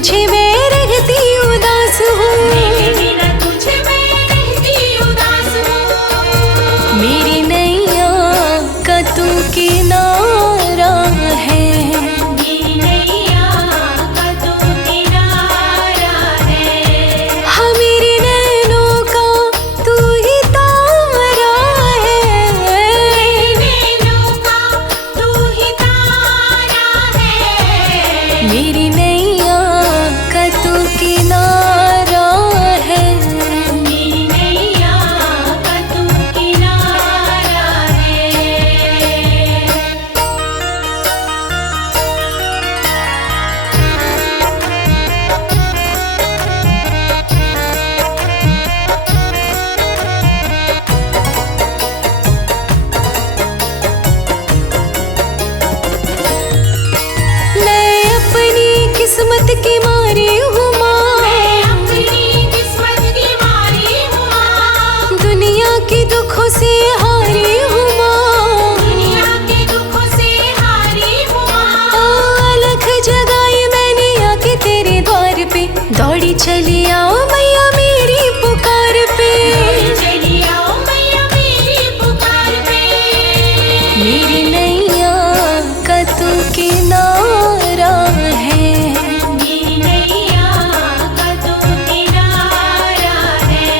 तुझे मैं रहती उदास हूँ, मेरे बिना तुझे मैं रहती उदास हूँ। मेरी नैया का तू किनारा है, मेरी नैया का तू किनारा है। हाँ मेरे नैनों का तू ही तारा है, मेरे नैनों का तू ही तारा है। मेरी नैया का तू किनारा है। मेरी नैया का तू किनारा है। मैं अपनी किस्मत की मारी हूँ माँ, मैं अपनी किस्मत की मारी हूँ माँ। दुनिया के दुखों से हारी हूँ माँ, दुनिया के दुखों से हारी हूँ माँ। अलख जगाई मैंने आके तेरे द्वार पे, दौड़ी चली आओ मैया मेरी पुकार पे। चली आओ मैया मेरी पुकार पे। मेरी नैया का तू किनारा है, मेरी नैया का तू किनारा है।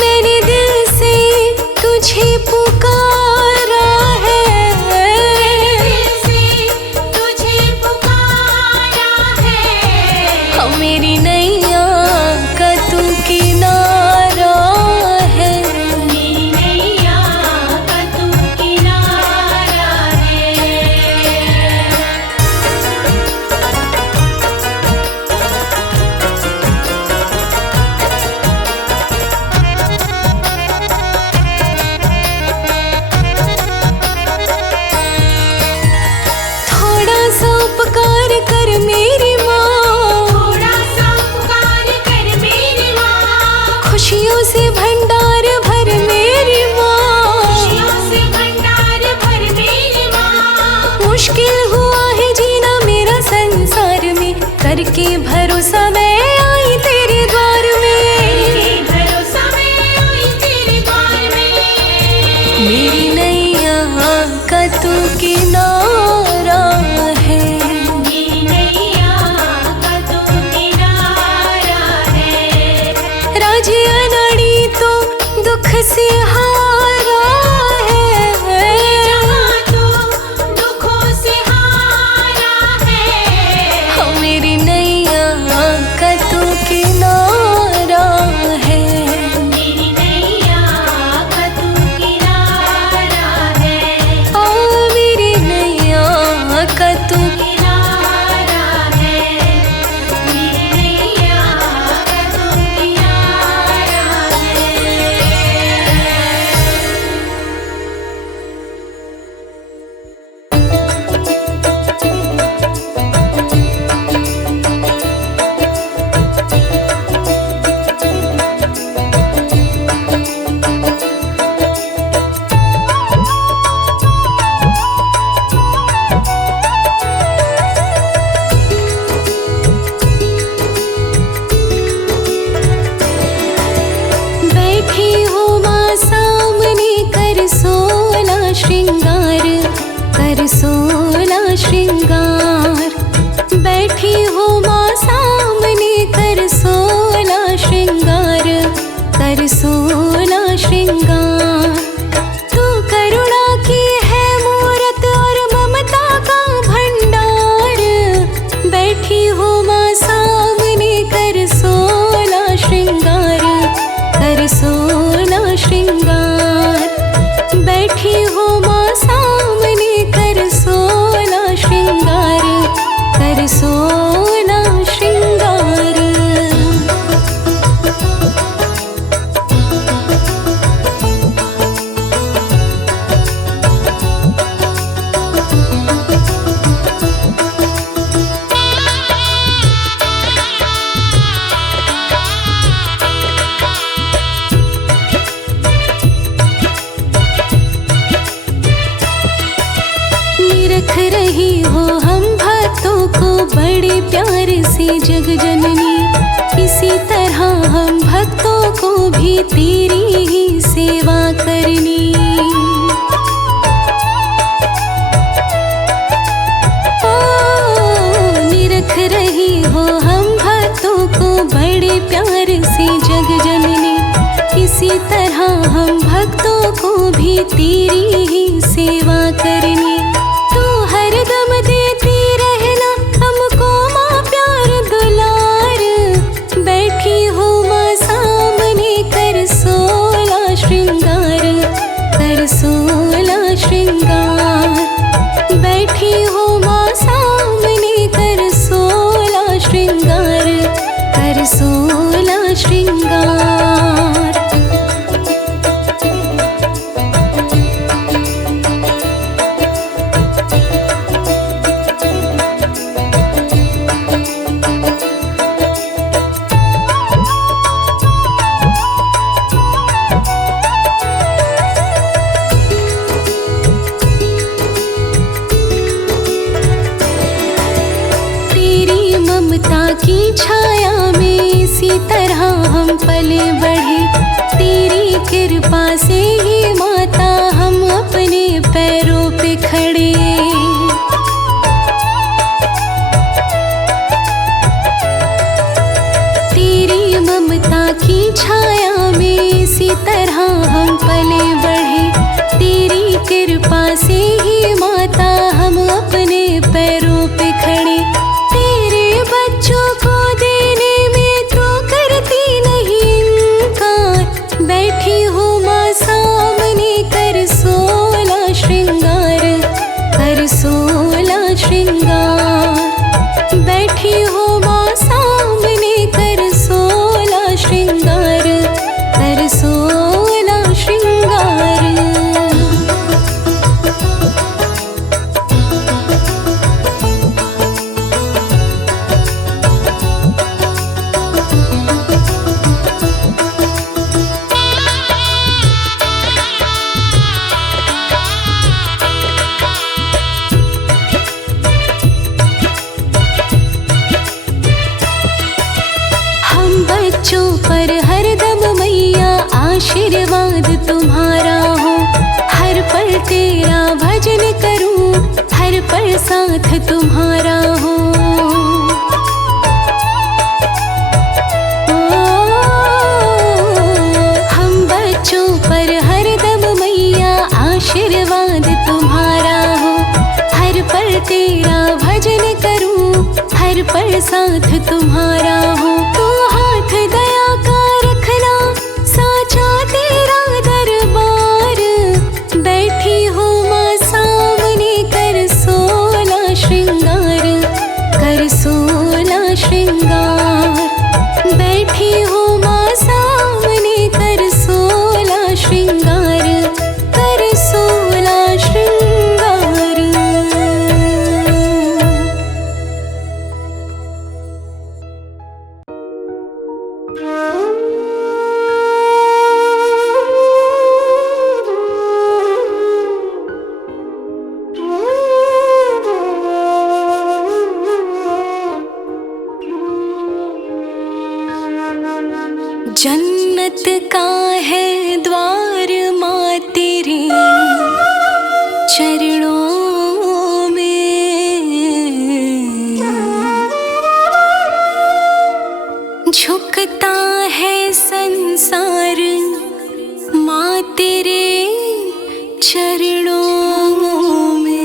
मैंने दिल से तुझे पुकारा है, दिल से तुझे पुकारा है। हाँ मेरी नैया का तू किनारा है। मेरी नैया का तू किनारा है। थोड़ा सा उपकार कर मेरी माँ, थोड़ा सा उपकार कर मेरी माँ। खुशियों से भंडार भर मेरी माँ, खुशियों से भंडार भर मेरी माँ। मुश्किल हुआ है जीना मेरा संसार में, करके भरोसा मैं आई तेरे द्वार में। तेरे भरोसा में आई तेरे द्वार में। मेरी नैया का तू किनारा है, मेरी नैया का तू किनारा है। राजे अनाड़ी तो दुख से हारा है, जहाँ तो दुखों से हारा है। हाँ मेरी नैया का तू किनारा है। मेरी नैया का तू किनारा है। आ मेरी नैया का तू किनारा है। मेरी नैया का तू किनारा है। बैठी हो माँ सामने, कर सोला श्रृंगार, कर सोला श्रृंगार। बैठी हो माँ सामने, कर सोला श्रृंगार, कर सोला श्रृंगार। तू करुणा की है मूरत और ममता का भंडार, बैठी हो माँ सामने, कर सोला श्रृंगार, कर सोला श्रृंगार। बैठी हो माँ सामने, कर सोला श्रृंगार, कर सोला श्रृंगार। निरख रही हो हम भक्तों को को बड़े प्यार से जग जननी, इसी तरह हम भक्तों को भी तेरी ही सेवा करनी। निरख रही हो हम भक्तों को बड़े प्यार से जग जननी, इसी तरह हम भक्तों को भी तेरी ही सेवा करनी। तू हरदम देती रहना हमको माँ प्यार दुलार, बैठी हो माँ सामने कर 16 श्रृंगार, कर 16 श्रृंगार। बैठी हो माँ सामने कर 16 श्रृंगार, कर 16 श्रृंगार। की छाया में इसी तरह हम पले बढ़े, तेरी कृपा से ही माता हम अपने पैरों पे खड़े। तेरी ममता की छाया में इसी तरह हम पले बढ़े, तेरी कृपा से ही माता हम अपने पैरों पे खड़े। बच्चों को देने में तो करती नहीं इनकार, बैठी हो माँ सामने कर 16 श्रृंगार, कर 16 श्रृंगार। बैठी हो माँ सामने कर 16 श्रृंगार, कर 16 श्रृंगार। बच्चों पर हरदम मैया आशीर्वाद तुम्हारा हो, हर पल तेरा भजन करूं, हर पल साथ तुम्हारा हो। हम बच्चों पर हरदम मैया आशीर्वाद तुम्हारा हो, हर पल तेरा भजन करूं, हर पल साथ तुम्हारा हो। तू हाथ दया का रखना साचा तेरा दरबार, बैठी हो माँ सामने कर 16 श्रृंगार, कर 16 श्रृंगार। बैठी हो माँ सामने कर 16 श्रृंगार, कर 16 श्रृंगार। जन्नत का है द्वार माँ तेरे चरणों में, झुकता है संसार माँ तेरे चरणों में।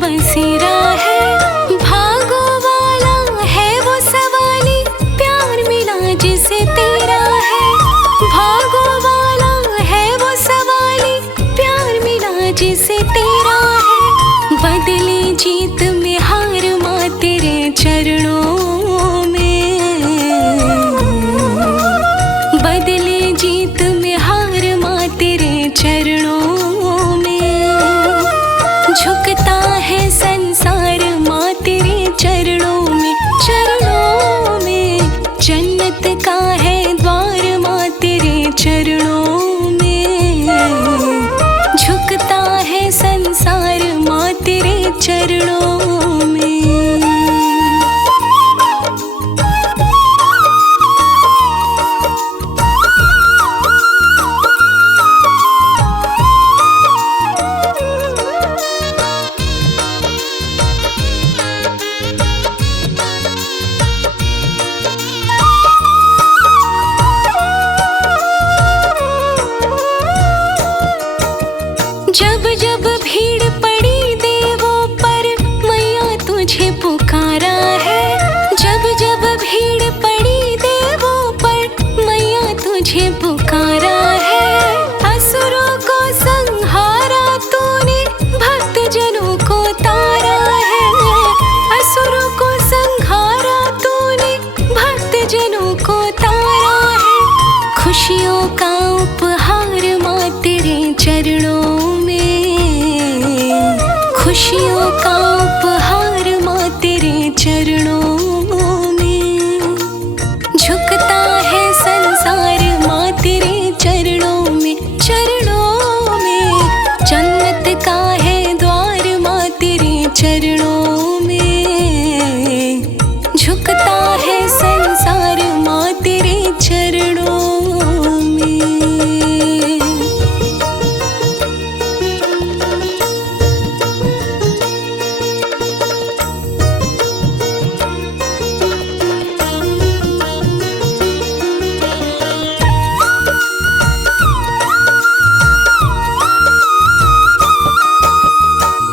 बसेरा है। भागो वाला है वो सवाली, प्यार मिला जिसे तेरा है। भागो वाला है वो सवाली, प्यार मिला जिसे तेरा है। बदले जीत में हार माँ तेरे चरणों में, बदले जीत में हार माँ तेरे चरणों में। झुकता है संसार माँ तेरे चरणों में, चरणों में। जन्नत का है द्वार माँ तेरे चरणों में। झुकता है संसार माँ तेरे चरणों में। जब जब भीड़ पड़ी देवों पर, मैया तुझे पुकारा है। जब जब भीड़ पड़ी देवों पर, मैया तुझे पुकारा है। असुरों को संहारा तूने, भक्त जनों को तारा है। असुरों को संहारा तूने, भक्त जनों को तारा है। खुशियों का उपहार माँ तेरे चरणों में, खुशियों का उपहार माँ तेरे चरणों में। झुकता है संसार माँ तेरे चरणों में, चरणों में। जन्नत का है द्वार माँ तेरे चरणों में। झुकता है संसार माँ तेरे चरणों में।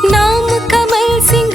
नाम कमल सिंह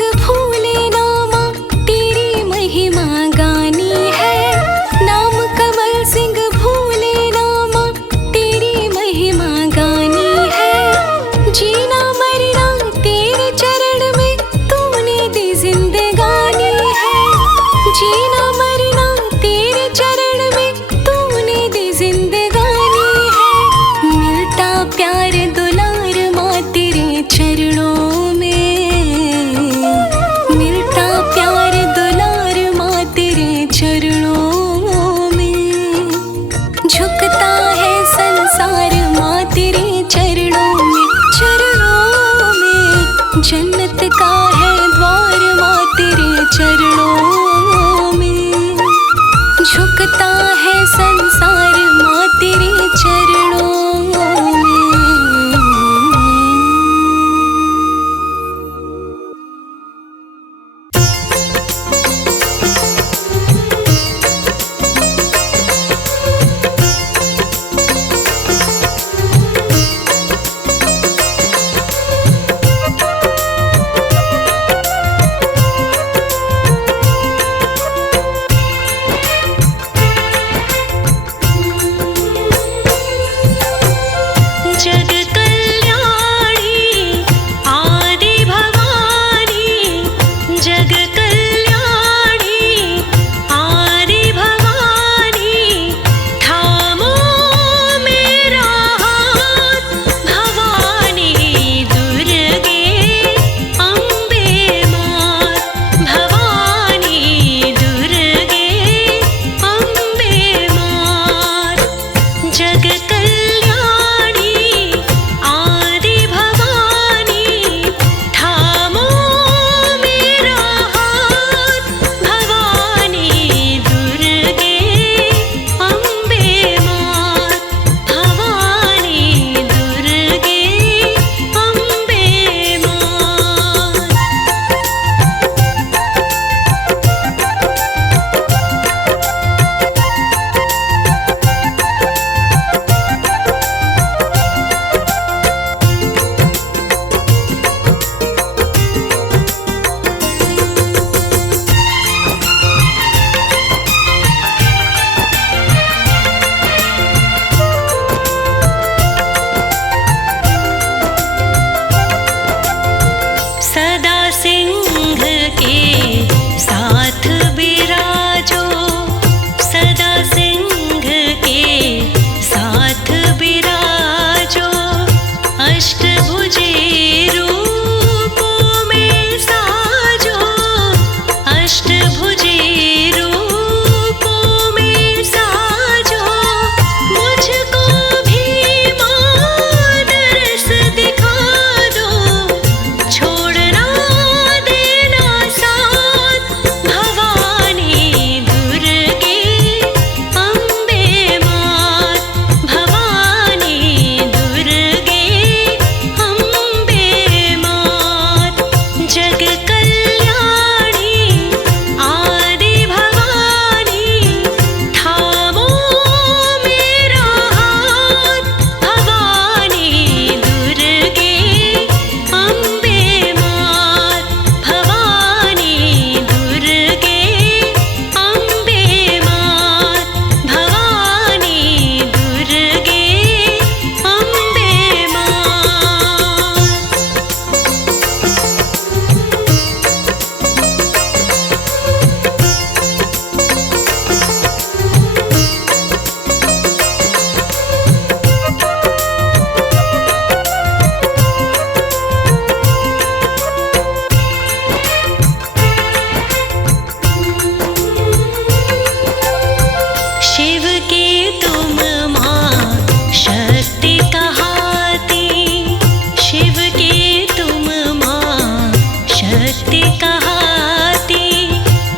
शक्ति कहाती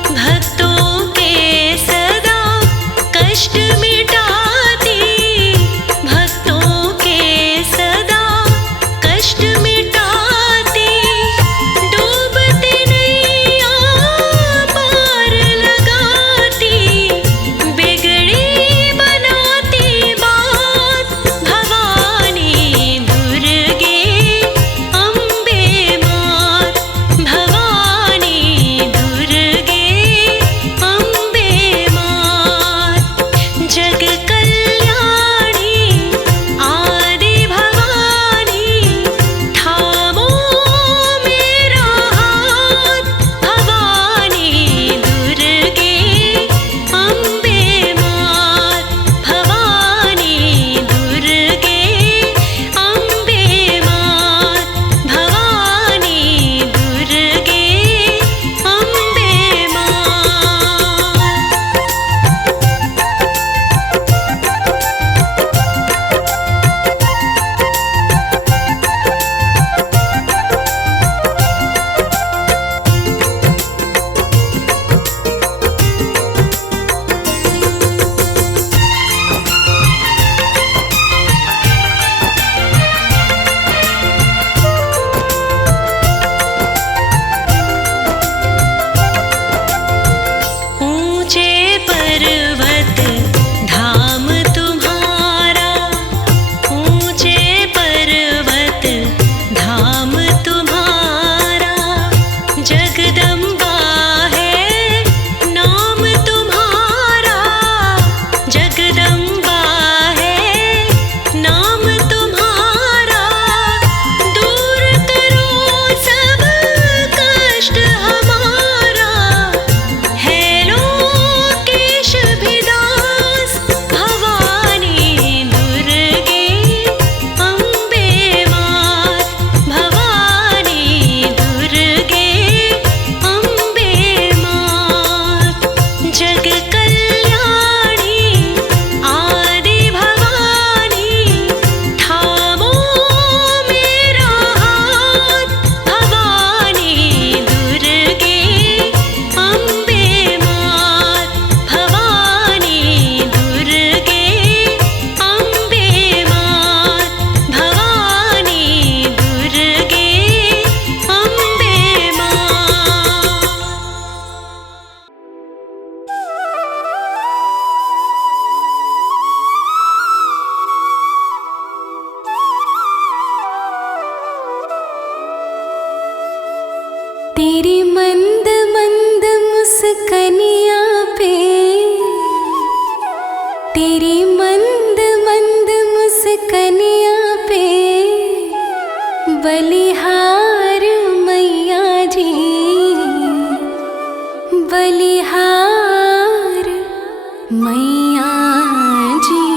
भक्तों के सदा कष्ट मिटाती, भक्तों के सदा कष्ट मिटाती, डूबते नैया पार लगाती, बिगड़ी बनाती बात भवानी दुर्गे अम्बे मात, भवानी दुर्गे अम्बे मात। जग कल्याणी आदि भवानी थामो मेरा हाथ, भवानी दुर्गे अम्बे मात, भवानी दुर्गे अम्बे मात, भवानी दुर्गे अम्बे ऊंचे पर्वत धाम तुम्हारा, ऊंचे पर्वत धाम तुम्हारा, जगदम्बा है नाम तुम्हारा, जगदम्बा है नाम तुम्हारा, दूर करो सब कष्ट हमारा, है लोकेश विदास, भवानी दुर्गे अम्बे मात, भवानी दुर्गे अम्बे मात। जग कल्याणी आदि भवानी थामो मेरा हाथ, भवानी दुर्गे अम्बे मात, भवानी दुर्गे अम्बे मात, भवानी दुर्गे अम्बे मात। तेरी मंद मंद मुस्कनिया पे, तेरी मंद मंद मुस्कनिया पे, बलिहार मैया जी, बलिहार मैया जी।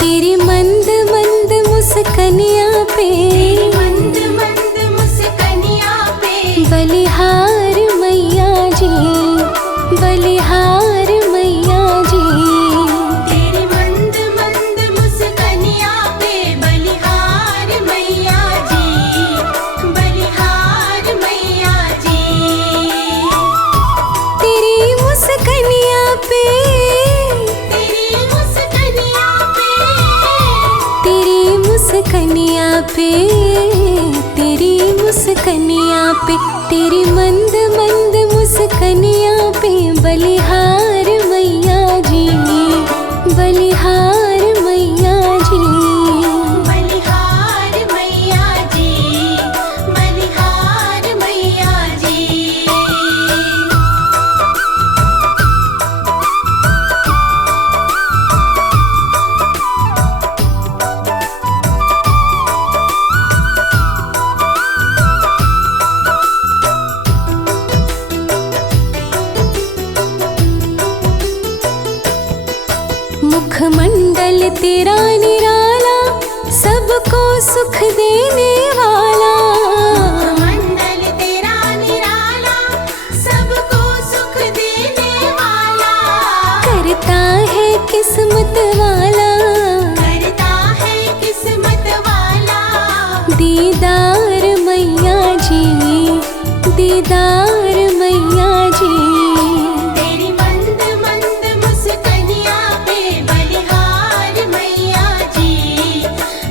तेरी मंद मंद मुस्कनिया पे, मंद मंद मुस्कनिया पे, बलिहार मैया जी, बलिहार मैया जी। तेरी मंद मंद मुस्कनिया पे, बलिहार मैया जी, बलिहार मैया जी। तेरी मुस्कनिया पे, तेरी मुस्कनिया पे, तेरी मुस्कनिया पे, तेरी मुस्कनिया पे, तेरी मंद मंद मुस्कनिया पे, बलिहार मैया जी, बलिहार मैया जी। बलिहार मैया जी, बलिहार मैया जी। मुखमंडल तेरा निराला, सबको सुख देने वाला। मंडल तेरा निराला, सबको सुख देने वाला। करता है किस्मत वाला, करता है किस्मत वाला। दीदार मैया जी, दीदार मैया जी। तेरी मंद मंद मुस्कनिया पे बलिहार मैया जी,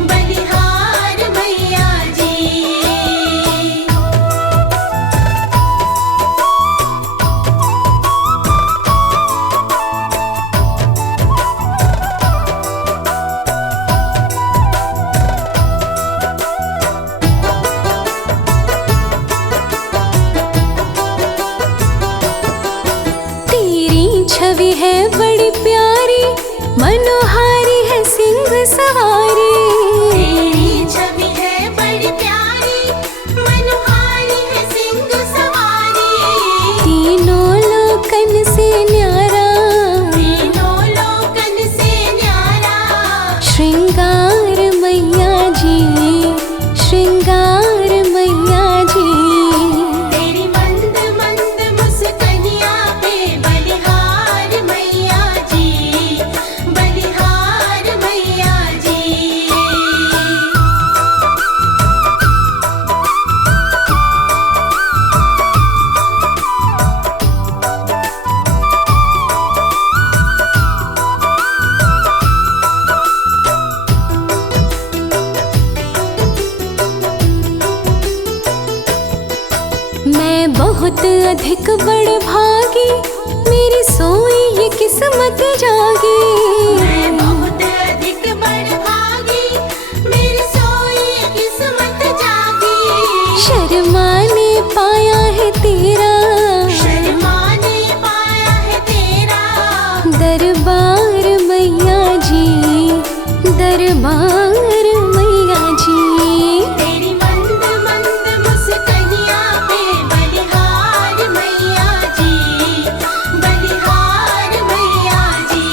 बलिहार मैया जी। तेरी छवि है बड़ी प्यारी, मनोहारी है सिंह सवारी। तेरी छवि है बड़ी प्यारी, मनोहारी है सिंह सवारी। तीनों लोकन से न्यारा, तीनों लोकन से न्यारा। श्रृंगार मैया जी, श्रृंगार मैया जी। तेरी मंद मंद मुस्कनिया पे बलिहार मैया जी, बलिहार मैया जी। मैं बहुत अधिक बड़ भागी, मेरी सोई ये किस्मत जागी। मैं बहुत अधिक बड़ भागी, मेरी सोई किस्मत जागी। शर्मा ने पाया है तेरा, शर्मा ने पाया है तेरा। दरबार मैया जी, दरबार मैया जी। तेरी मंद मंद मुस्कनिया पे बलिहार मैया जी, बलिहार मैया जी।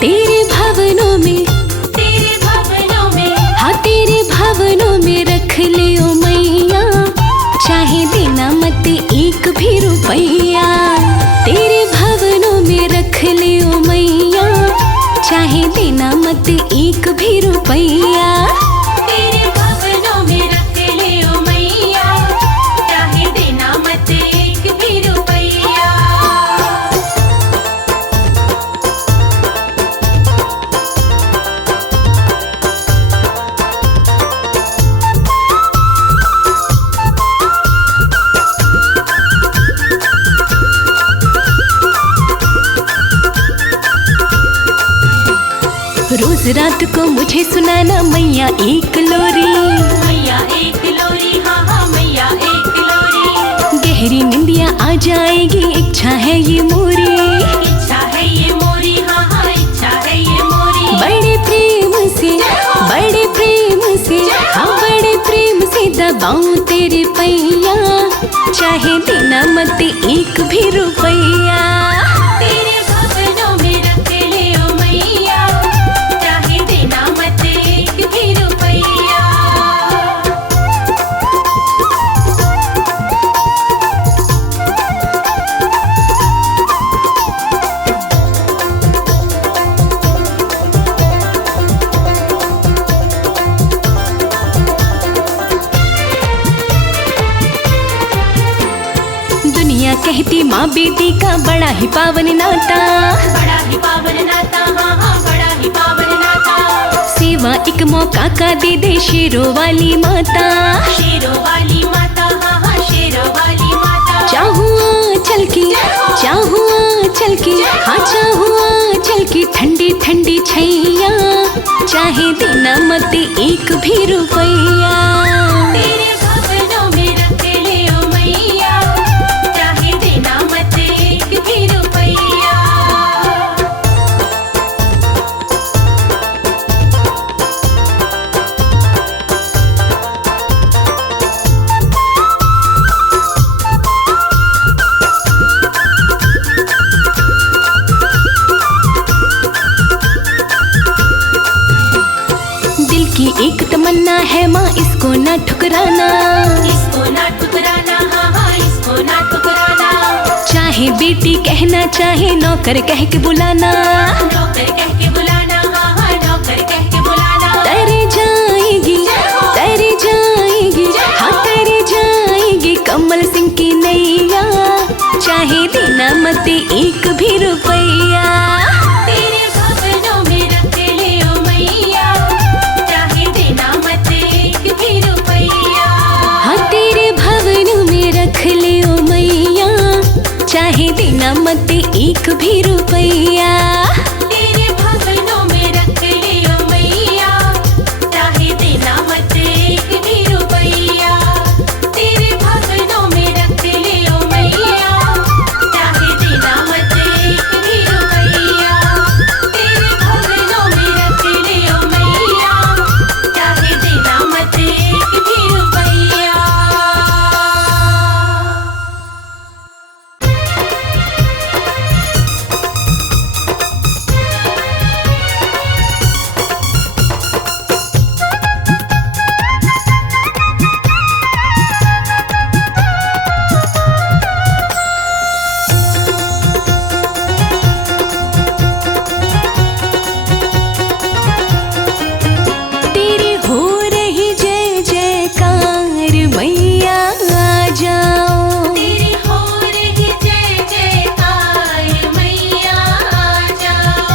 तेरे भवनों में, तेरे भवनों में, हाँ तेरे भवनों में रख लियो मैया, चाहे देना मत एक भी रुपैया। तेरे भवनों में रख लियो मैया, चाहे देना मत एक भी रुपैया। तेरे भवनों में रख लियो मैया, चाहे देना मत एक भी रुपैया। रोज रात को मुझे सुनाना मैया एक लोरी, मैया एक लोरी, हाँ हाँ मैया एक लोरी। गहरी निंदिया आ जाएगी, इच्छा है ये मोरी। इच्छा है ये मोरी, हाँ हाँ इच्छा है ये मोरी। बड़े प्रेम से, बड़े प्रेम से, हाँ बड़े प्रेम से दबाऊं तेरे पैया, चाहे देना मत एक भी रुपैया। तेरे भवनों में रख लियो मैया, चाहे देना मत एक भी रुपैया। दुनिया कहती माँ बेटी का बड़ा ही पावन नाता, बड़ा ही पावन नाता, हाँ हाँ बड़ा ही पावन नाता। सेवा एक मौका का दे दे शेरों वाली माता। शेरों वाली माता, हाँ हाँ शेरों वाली माता। चाहुआ चल की, चाहुआ चल की, हाँ चाहुआ चल की ठंडी ठंडी छैया, चाहे देना मत एक भी रुपैया। तेरे भवनों में रख लियो मैया, इसको ना ठुकराना, इसको ना ठुकराना, हाँ हाँ इसको ना ठुकराना। चाहे बेटी कहना चाहे नौकर कह के बुलाना, नौकर कह के बुलाना, हाँ हाँ नौकर कह के बुलाना। तर जाएगी, तर जाएगी, हाँ तर जाएगी कमल सिंह की नैया, चाहे देना मत एक भी रुपया। तेरे भवनों में रख ले ओ मैया, चाहे देना मत एक भी रुपया। हाँ तेरे भवन में रख ले ओ मैया, चाहे देना मत एक भी रुपया। तेरे भवनों में रख ले ओ मैया, चाहे देना मत एक भी रुपया। तेरे भवनों में रख ले ओ मैया, चाहे देना मत एक भी रुपया। तेरे भवनों में रख ले ओ मैया, चाहे देना मत एक भी रुपया। तेरी हो रही जय जयकार मैया आ जाओ, तेरी हो रही जय जयकार मैया आ जाओ।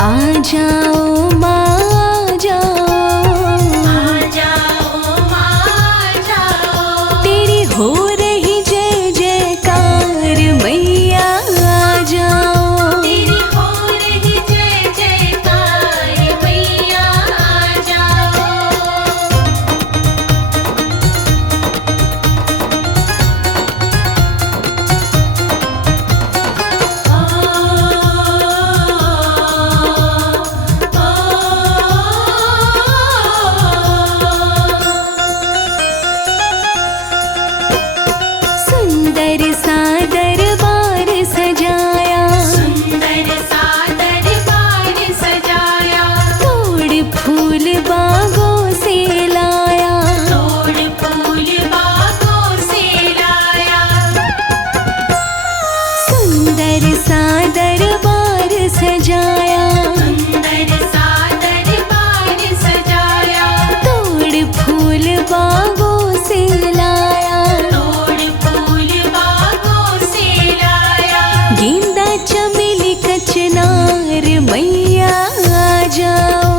आ जाओ माँ आ जाओ, आ जाओ माँ जाओ। तेरी हो रही जय जयकार मैया आ जाओ। तेरी हो रही जय जयकार मैया आ जाओ। सुंदर सा दरबार सजाया, सुंदर सा दरबार सजाया, तोड़ फूल बागों से लाया, तोड़ फूल बागों से लाया। सुंदर सा दरबार सजाया, सुंदर सा दरबार सजाया, तोड़ फूल बागों से लाया, तोड़ फूल बागों से लाया। गेंदा चमेली कचनार मैया आ जाओ।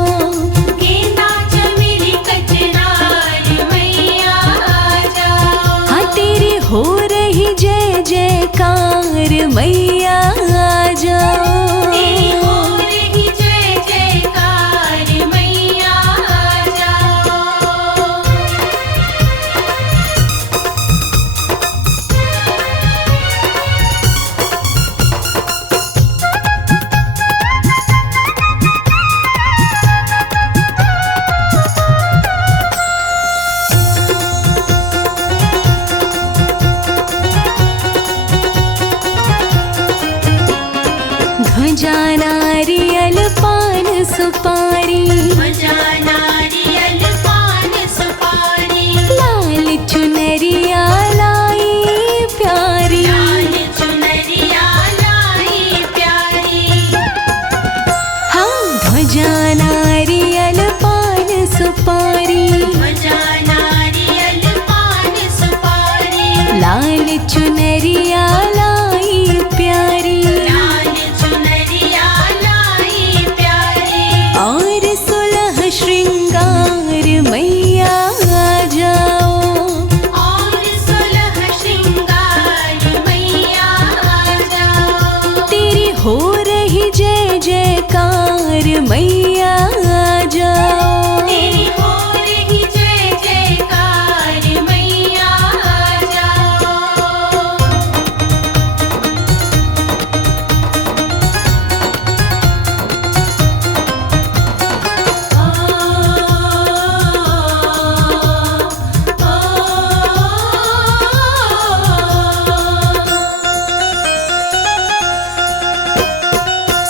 गेंदा चमेली कचनार मैया आ जाओ। हाँ तेरी हो रही जय जयकार मैया आ जाओ। तेरी हो रही जय जयकार मैया आ जाओ। ध्वजा नारियल पान सुपारी, ध्वजा नारियल पान सुपारी, लाल चुनरिया लाई प्यारी, लाल चुनरिया लाई प्यारी। हाँ ध्वजा नारियल पान सुपारी, ध्वजा नारियल पान सुपारी, लाल चुनरिया लाई प्यारी, लाल चुनरिया लाई प्यारी। और 16 श्रृंगार मैया आ जाओ। और 16 श्रृंगार मैया आ जाओ। तेरी हो रही जय जयकार मैया आ जाओ। तेरी हो रही जय जयकार मैया आ जाओ।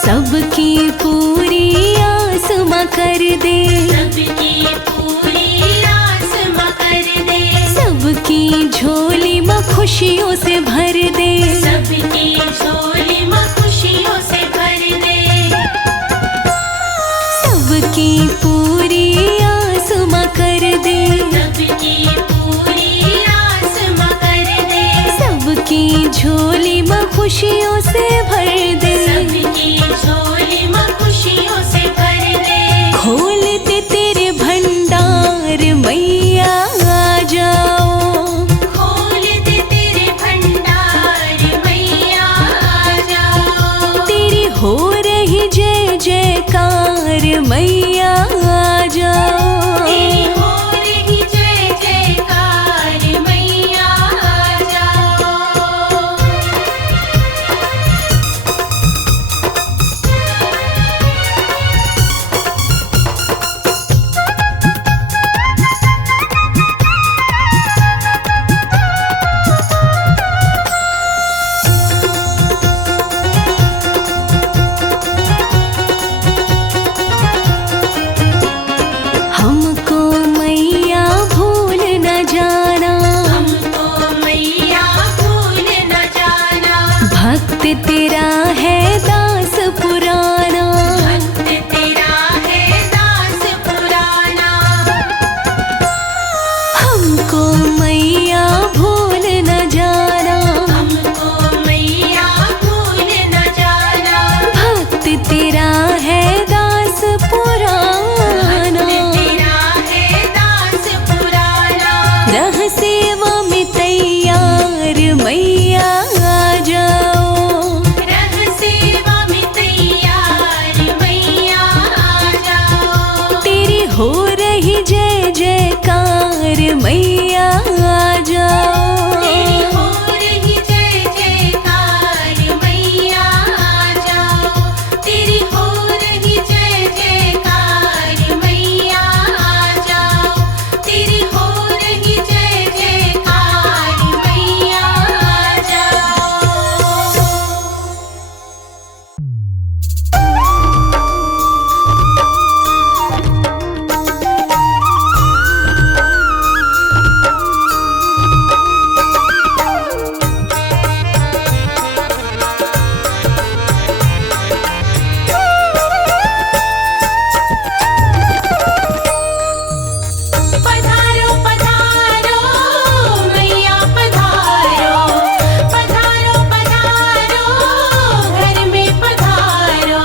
सबकी पूरी आस माँ कर दे, सबकी पूरी आस खुशियों से भर दे, सबकी झोली माँ खुशियों से भर दे, सबकी पूरी आस माँ कर दे, सबकी पूरी आस माँ कर दे, सबकी झोली माँ खुशियों से भर दे, सबकी झोली माँ खुशियों से भर दे। खोल दे तेरे भंडार मैया आ जाओ, खोल दे तेरे भंडार मैया आ जाओ, तेरी हो रही जय जयकार मैया आ जाओ, तेरी हो रही जय जयकार मैया आ जाओ। हमको मैया भूल न जाना, हमको मैया भूल न जाना, भक्त तेरा है दास पुराना, भक्त तेरा है दास पुराना, हमको मैया भूल न जाना, हमको मैया भूल न जाना, भक्त तेरा है दास पुराना, तेरा है दास पुराना, रह सेवा में तैयार मैया आ जाओ, रह सेवा में तैयार मैया आ जाओ, तेरी हो रही जय जयकार मैया आ जाओ, तेरी हो रही जय जयकार मैया आ जाओ, तेरी हो रही जय जयकार मैया आ जाओ, तेरी हो रही जय जयकार मैया आ जाओ। पधारो पधारो मैया पधारो, पधारो पधारो घर में पधारो,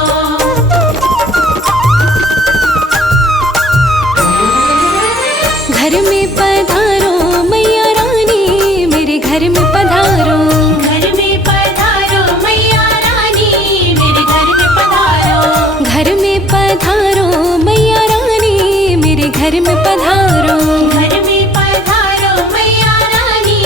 घर में पधारो मैया रानी मेरे घर में पधारो, घर में पधारो मैया रानी मेरे घर में पधारो, घर में पधारो मैया रानी मेरे घर में पधारो, घर में पधारो मैया रानी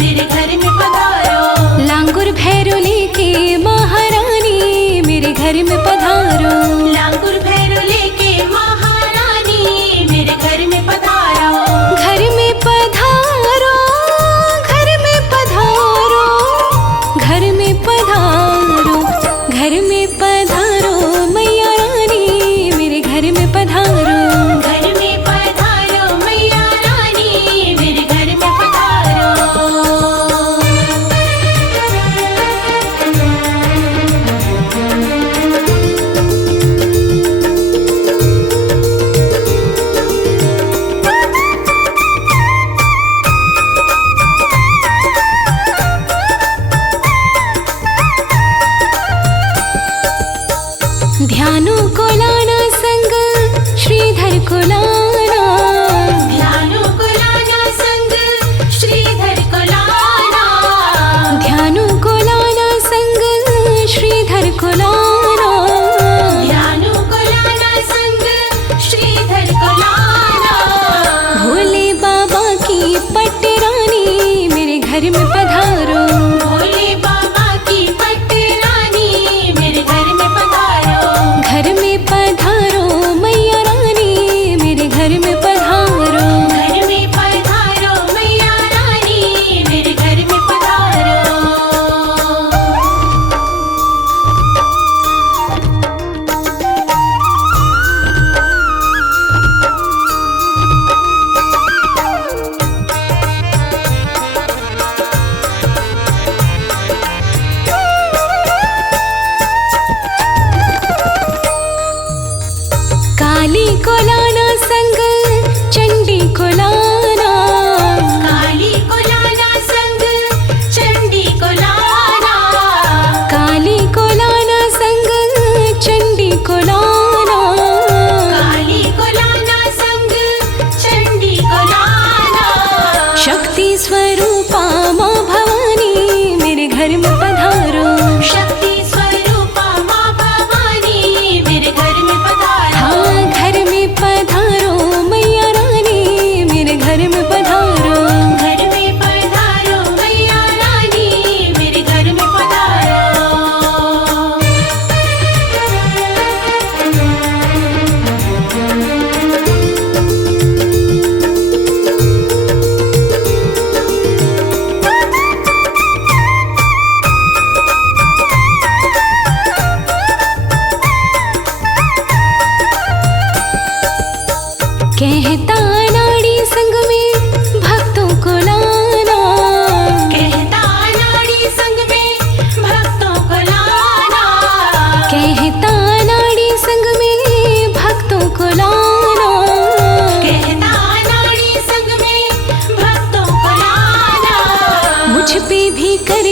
मेरे घर में पधारो, लांगुर भैरो लेके महारानी मेरे घर में पधारो, लांगुर भैरो लेके महारानी मेरे घर में पधारो, घर में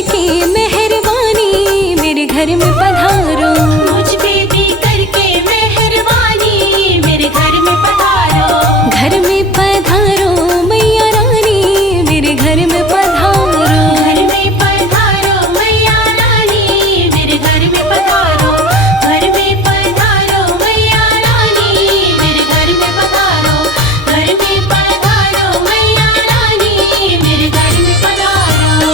करके मेहरबानी मेरे घर में पधारो। मुझ पे भी करके मेहरबानी मेरे घर में पधारो। घर में पधारो मैया रानी मेरे घर में पधारो। घर में पधारो मैया रानी मेरे घर में पधारो। घर में पधारो मैया रानी मेरे घर में पधारो। घर में पधारो मैया रानी मेरे घर में पधारो।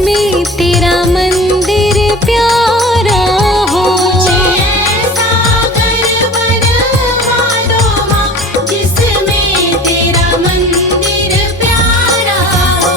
जिसमें तेरा मंदिर प्यारा हो। ऐसा घर बनवा दो माँ जिसमें तेरा मंदिर प्यारा हो।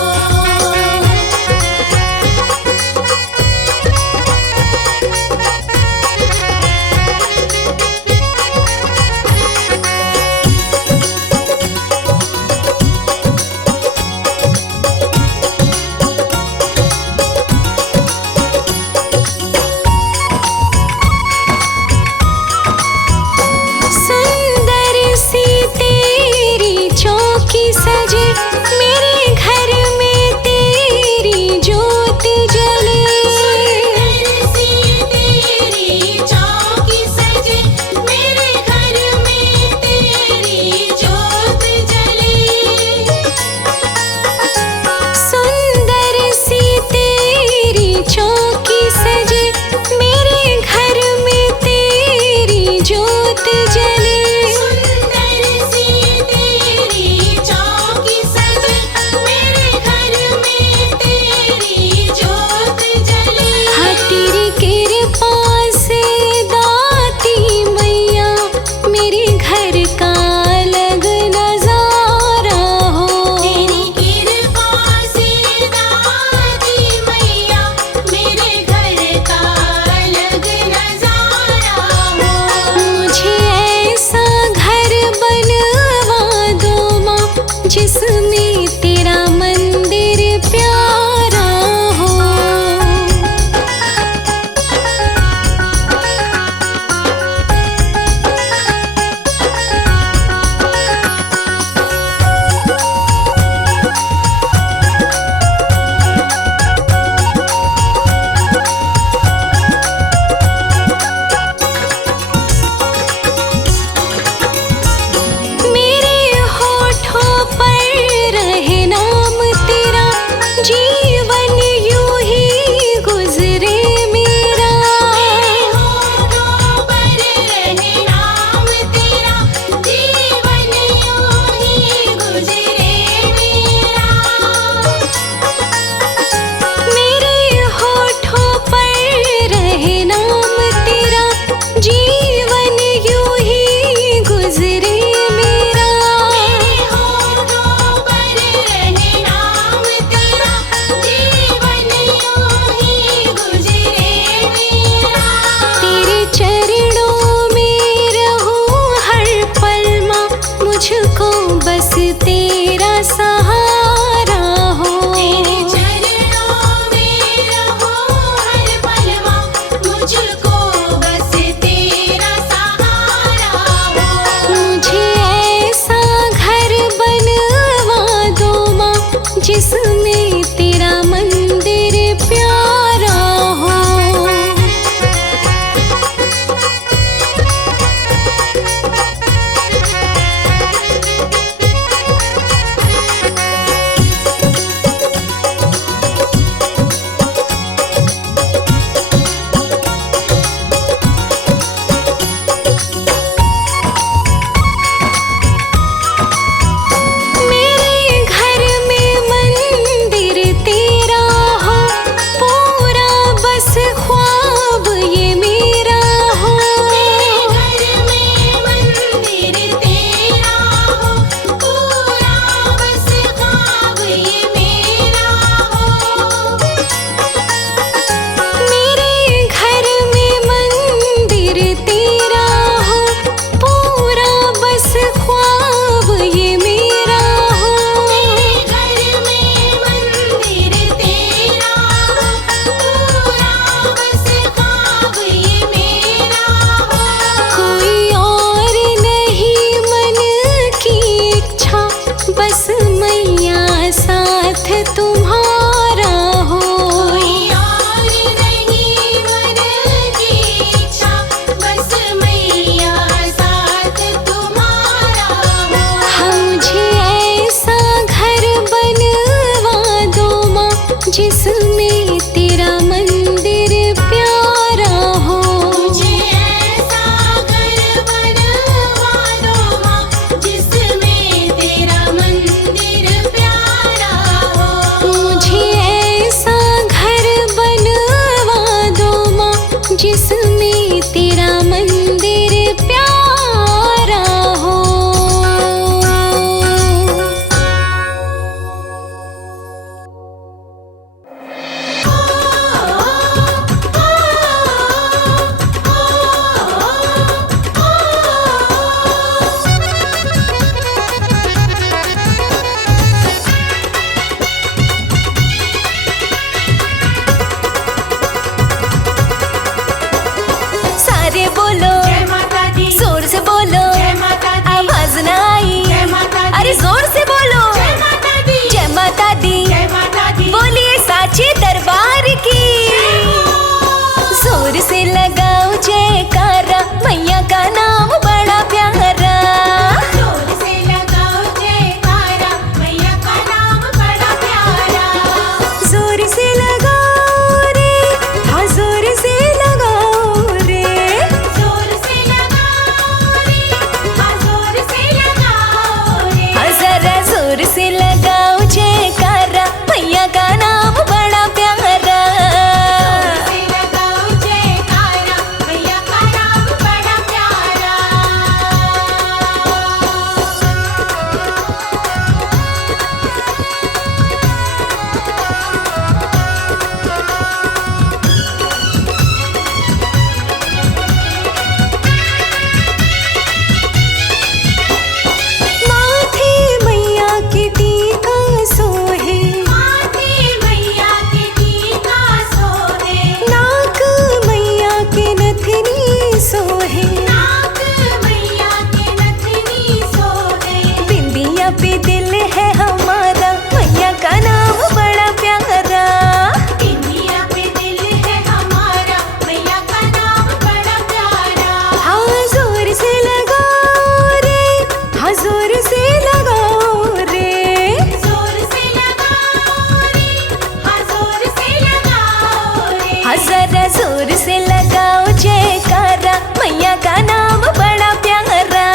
हाँ जरा जोर से लगाओ जयकारा, मैया का नाम बड़ा प्यारा।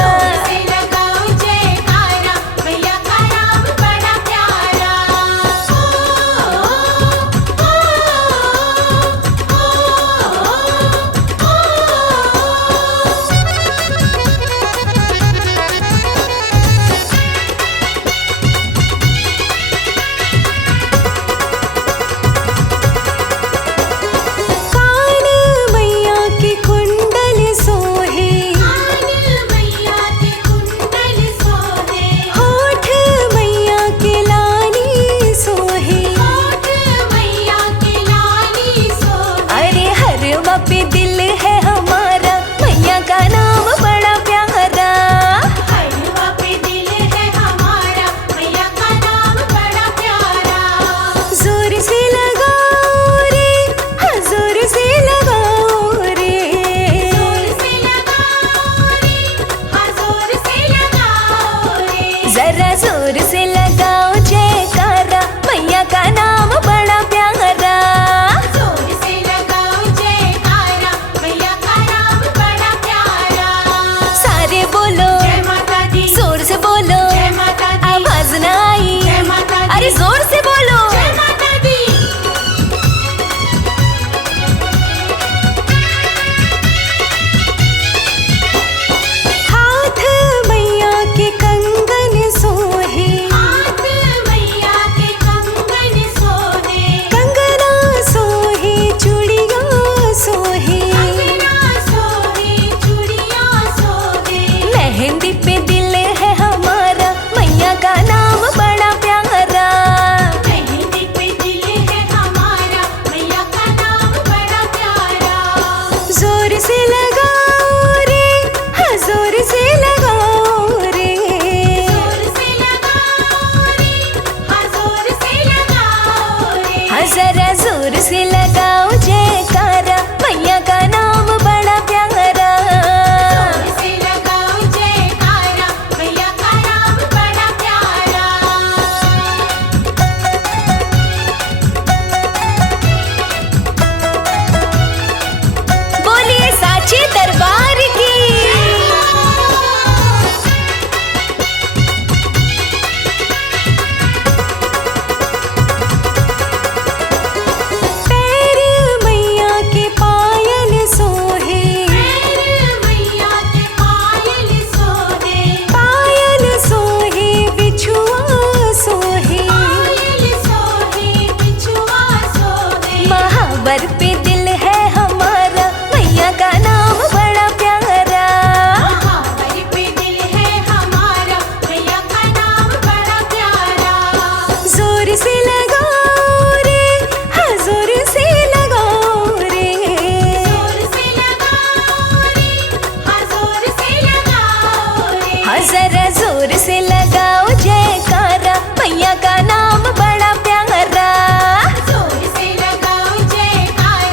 जोर से लगाओ जयकारा, मैया का नाम बड़ा प्यारा। कान मैया के कुंडल सोहे, कान मैया के कुंडल सोहे, होठ मैया के लाली सोहे। होठ मैया के लाली सोहे। अरे हरवा पे दिल है हमारा, मैया का नाम बड़ा प्यारा। हरवा पे दिल है हमारा, मैया का नाम बड़ा प्यारा। जोर से लगाओ रे, हाँ जोर से लगाओ रे। जोर से लगाओ रे, हाँ जोर से लगाओ रे। जरा जोर से लगाओ जयकारा, मैया का नाम बड़ा प्यारा। जोर से लगाओ जयकारा, मैया का नाम बड़ा प्यारा। सारे बोलो जय माता दी, जोर से बोलो, जय माता दी, आवाज ना आई, जय माता दी, अरे जोर से बोलो। जय माता दी। हाथ मैया के कंगन सोहे, हाथ मैया के कंगन सोहे, कंगना सोहे चूड़िया सोहे। कंगना सोहे, चूड़ियां सोहे। मेहंदी पे दिल है हमारा, मैया का नाम बड़ा प्यारा। मेहंदी पे दिल है हमारा, मैया का नाम बड़ा प्यारा। जोर से लगाओ रे, हाँ जोर से लगाओ रे। जोर से लगाओ रे, हाँ जोर से लगाओ रे। हाँ जरा जोर से लगाओ जयकारा, मैया का नाम बड़ा प्यारा। जोर से लगाओ जयकारा, मैया का नाम बड़ा प्यारा। बोलिए साचे दरबार की। पैर मैया के पायल सोहे, पैर मैया के पायल सोहे, पायल सोहे बिछुआ सोहे। पायल सोहे, बिछुआ सोहे। महावर पे दिल है हमारा, मैया का नाम बड़ा प्यारा। महावर पे दिल है हमारा, मैया का नाम बड़ा प्यारा। जोर से लगाओ रे, हाँ जोर से लगाओ रे। जोर से लगाओ रे, हाँ जोर से लगाओ रे। हाँ जरा जोर से लगाओ जयकारा, मैया का नाम बड़ा प्यारा। जोर से लगाओ जयकारा,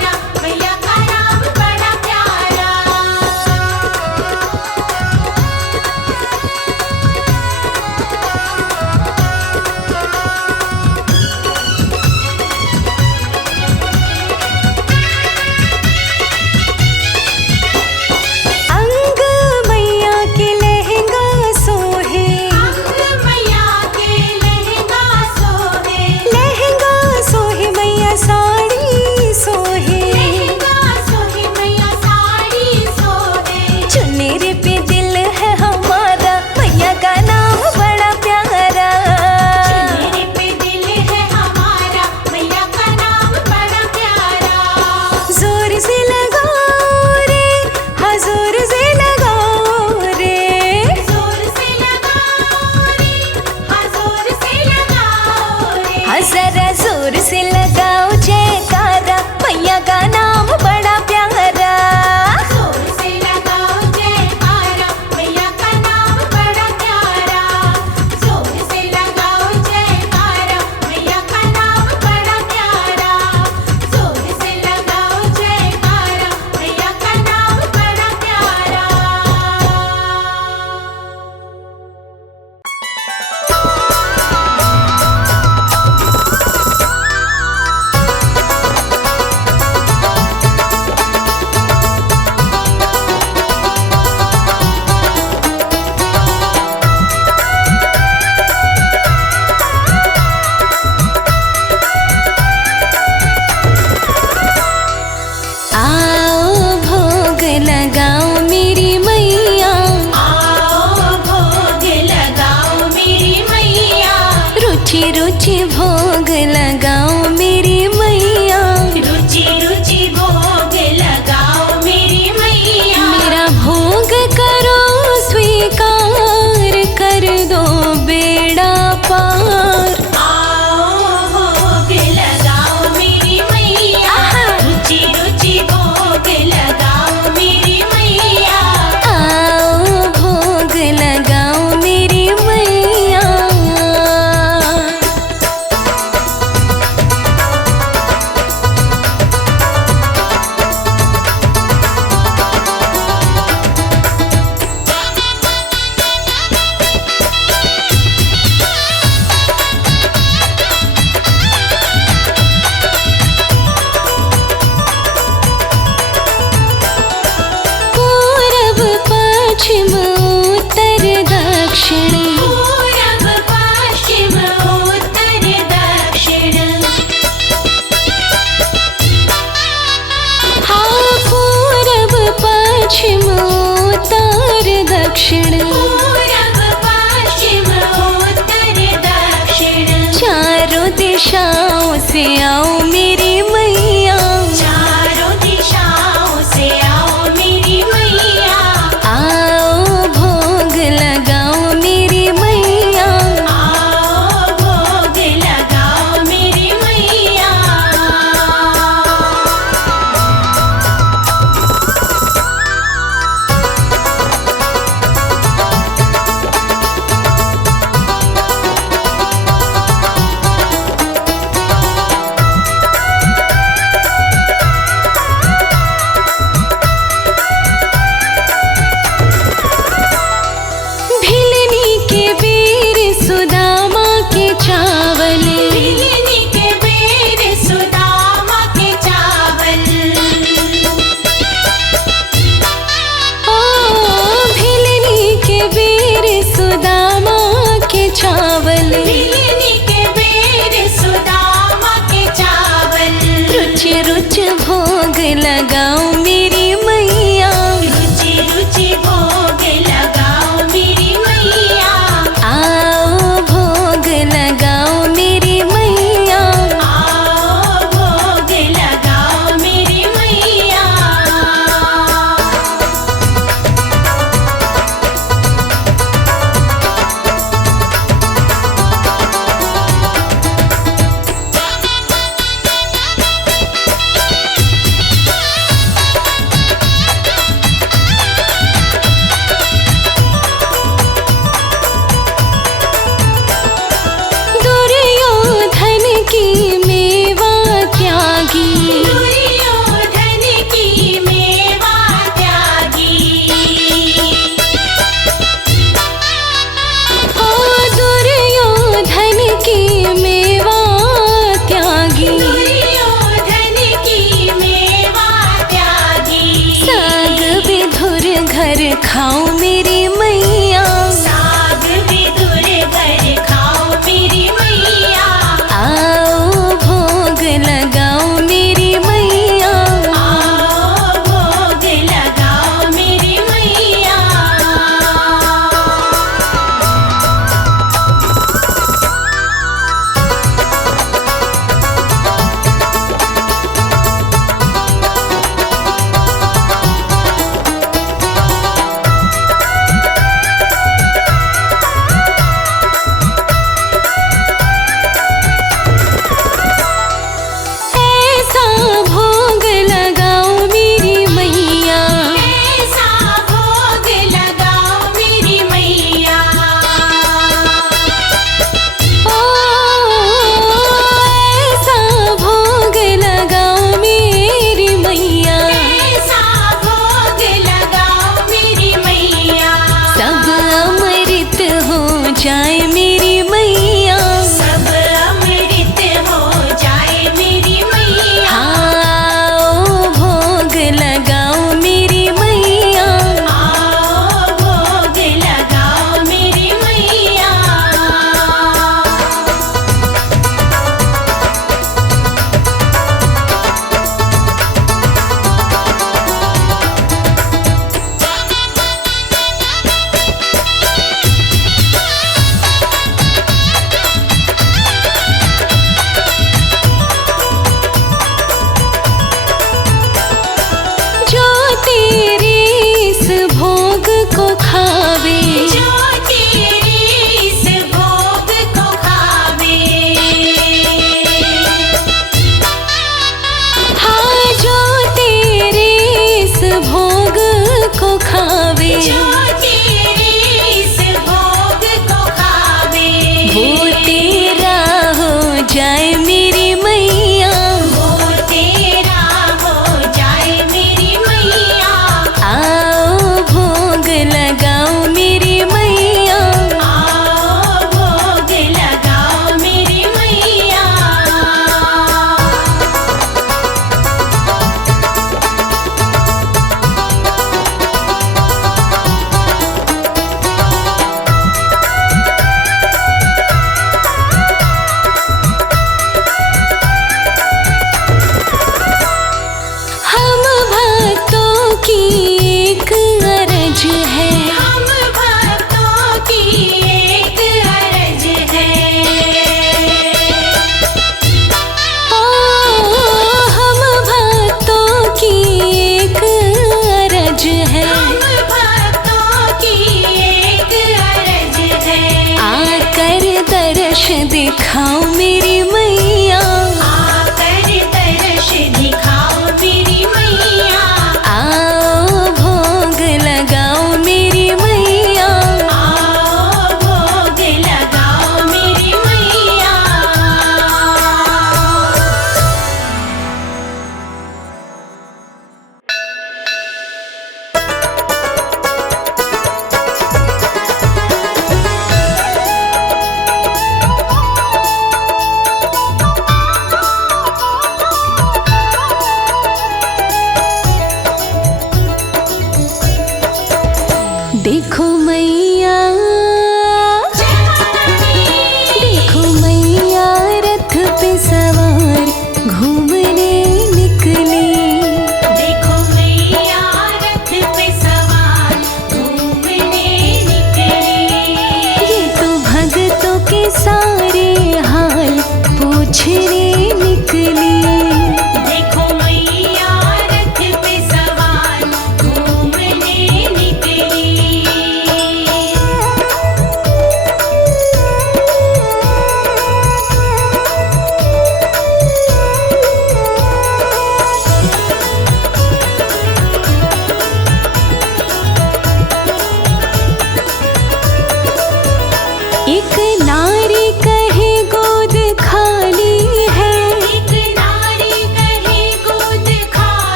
पश्चिम उत्तर दक्षिण, पूरब पश्चिम उत्तर दक्षिण, चारों दिशाओं से आओ मेरी मैया, चारों दिशाओं से आओ मेरी मैया, आओ भोग लगाओ मेरी मैया, आओ भोग लगाओ मेरी मैया। भिलनी के बेर सुदामा के चावल, भिलनी के बेर सुदामा के चावल, ओ भिलनी के बेर सुदामा के चावल, भिलनी के बेर सुदामा के चावल, रुच रुच भोग लगाओ मेरी मैया, रुचि रुचि भोग लगाओ मेरी मैया, आओ भोग लगाओ मेरी मैया, आओ भोग लगाओ मेरी मैया। दुर्योधन की मेवा त्यागी, दुर्योधन की मेवा त्यागी, ओ दुर्योधन की मेवा त्यागी, दुर्योधन की मेवा त्यागी, साग विधुर घर खाओ मेरी मैया, साग विदुर घर खाओ मेरी मैया, आओ भोग लगाओ मेरी मैया, आओ भोग लगाओ मेरी मैया। ऐसा भोग लगाओ मेरी मैया, ऐसा भोग लगाओ मेरी मैया, ओ ऐसा भोग लगाओ मेरी मैया, ऐसा भोग लगाओ मेरी मैया, सब अमृत हो जाए मेरी मैया, सब अमृत हो जाए मेरी मैया, आओ भोग लगाओ मेरी मैया, आओ भोग लगाओ मेरी मैया। जो तेरे इस भोग को खावे, जो तेरे इस भोग को खावे, हाँ जो तेरे इस भोग को खावे, जो तेरे इस भोग को खावे, वो तेरा हो जाए मेरी मैया, वो तेरा हो जाए मेरी मैया, आओ भोग लगाओ मेरी मैया, आओ भोग लगाओ मेरी मैया।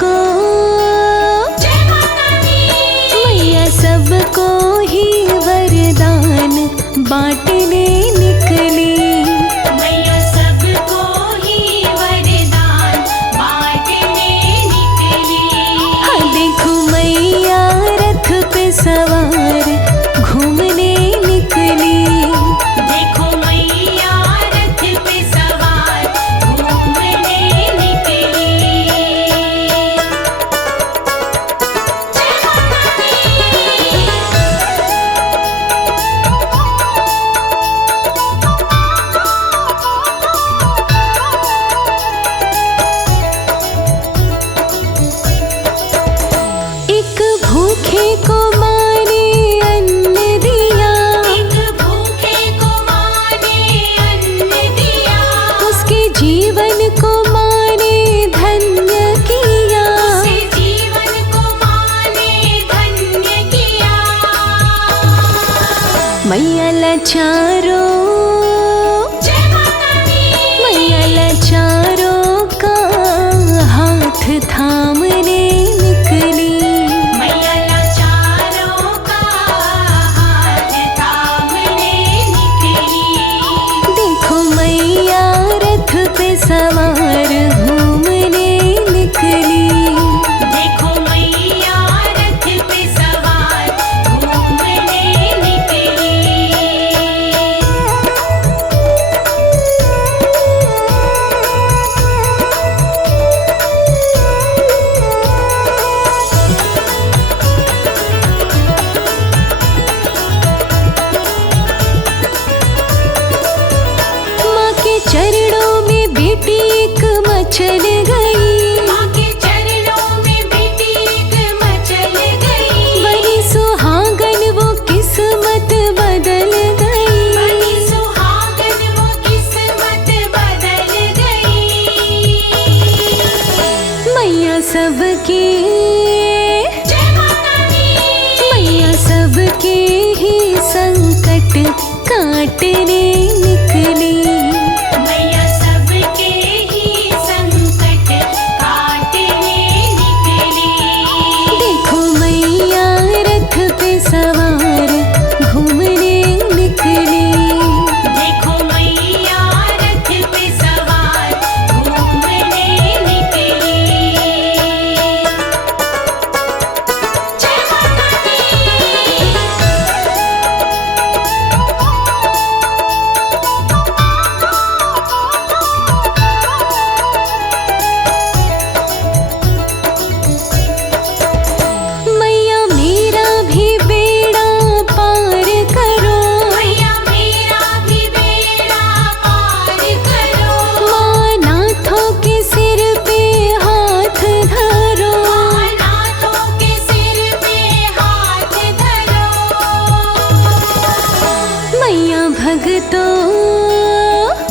सबको, जय माता दी। मैया सबको ही वरदान बांटने निकली। मैया सबको ही वरदान बांटने निकली। हाँ देखो मैया रथ पे सवार घूमने निकली। देखो मैया रथ पे सवार घूमने निकली। जय माता दी। एक भूखे को माने अन्न दिया, एक भूखे को माने अन्न दिया। उसके जीवन को माने धन्य किया। उसे जीवन को माने धन्य किया। मैया लाचारों, जय माता दी। मैया लाचारों का हाथ थामने निकली। मैया लाचारों का हाथ थामने निकली। देखो मैया रथ पे सवार घूमने निकली। देखो मैया रथ पे सवार घूमने निकली। माँ के चरणों में बेटी एक मचल गई। माँ के चरणों में बेटी एक मचल गई। बड़ी सुहागन वो किस्मत बदल गई। बड़ी सुहागन वो किस्मत बदल गई। मैया सबके, जय माता दी। मैया सबके ही संकट काटने निकली। मैया सबके ही संकट काटने निकली। देखो मैया रथ पे सवार घूमने निकली। देखो मैया रथ पे सवार घूमने निकली। जय माता दी। मैया मेरा भी बेड़ा पार करो। मैया मेरा भी बेड़ा पार करो। माँ नाथों के सिर पे हाथ धरो। नाथों के सिर पे हाथ धरो। मैया भगतों,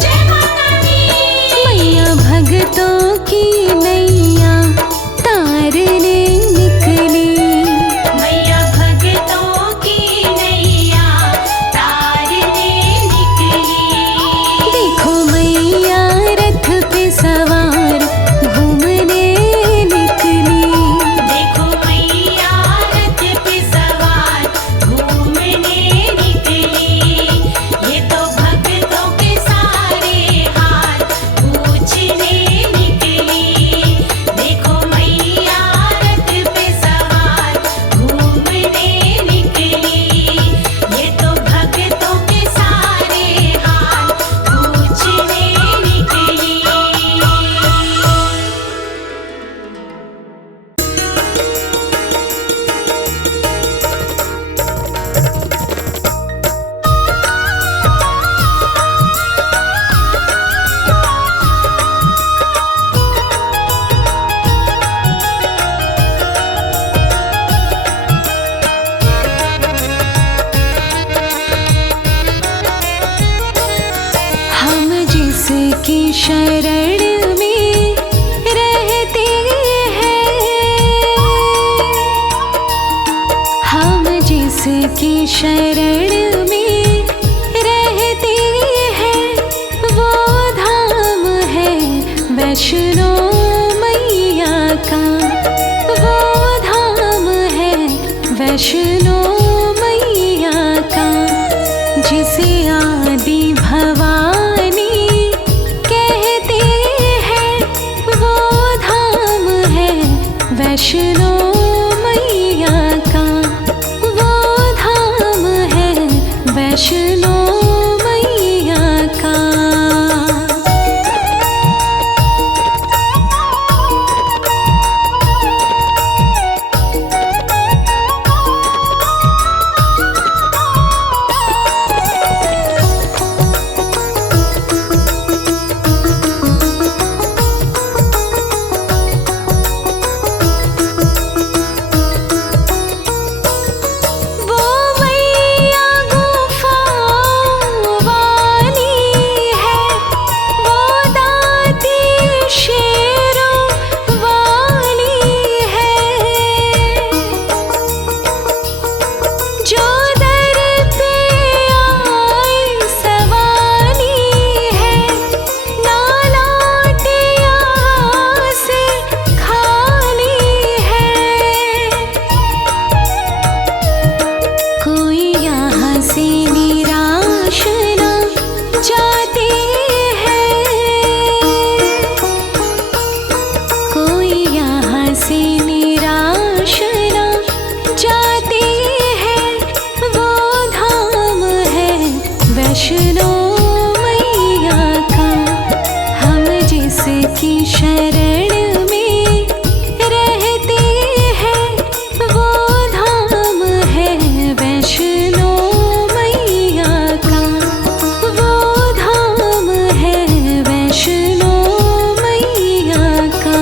जय माता दी। मैया भगतों की नैया तारने निकली। मैया भगतों की नैया तारने निकली। देखो मैया रथ पे सवार घूमने निकली। देखो मैया रथ पे सवार घूमने निकली। ये तो भक्तों के सारे हाल पूछने निकली। देखो मैया रथ पे सवार घूमने निकली। ये तो भक्तों के सारे हाल पूछने निकली। हम जिसकी शरण में रहते हैं, हम जिसकी शरण में रहते हैं, वो धाम है वैष्णो मैया का। वैष्णो मैया का, जिसे आदि भवानी कहते हैं, वो धाम है वैष्णो मैया का, वो धाम है वैष्णो मैया का। वैष्णो मैया का, हम जिसकी शरण में रहते हैं, वो धाम है वैष्णो मैया का, वो धाम है वैष्णो मैया का।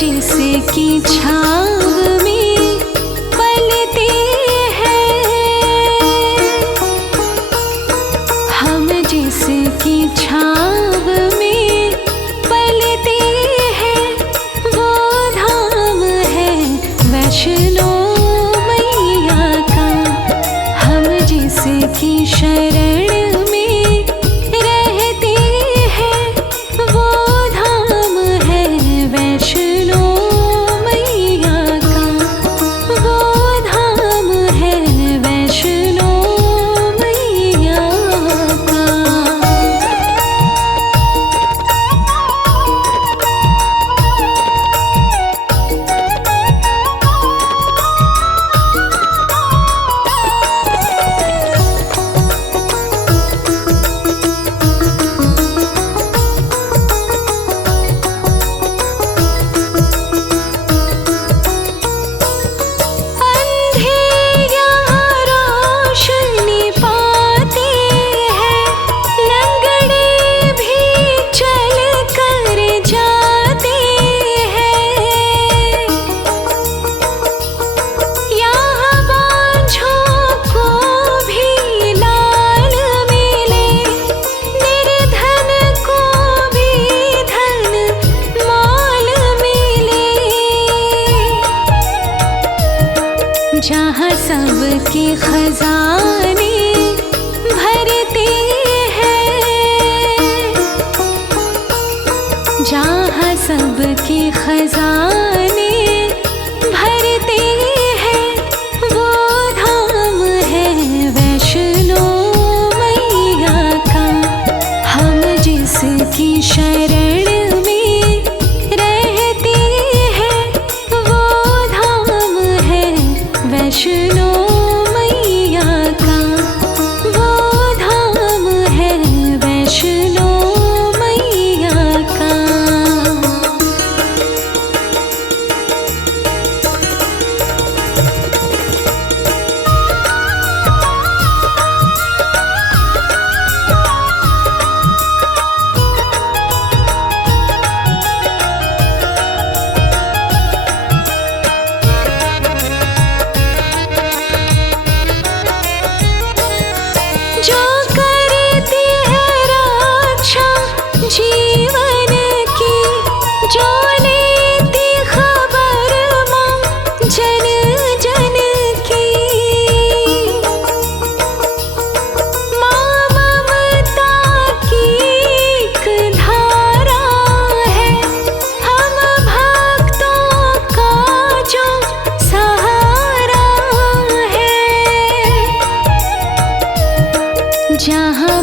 जिसकी छाँव में पलते हैं, हम जिसकी छाँव में पलते हैं, वो धाम है वैष्णो मैया का, हम जिसकी शरण में रहते हैं, वो धाम है वैष्णो जहाँ सबके खजाने भरते हैं, जहाँ सबके खजाने भरते हैं, वो धाम है वैष्णो मैया का, हम जिसकी शरण में रहते हैं, वो धाम है वैष्णो मैया का, वो धाम है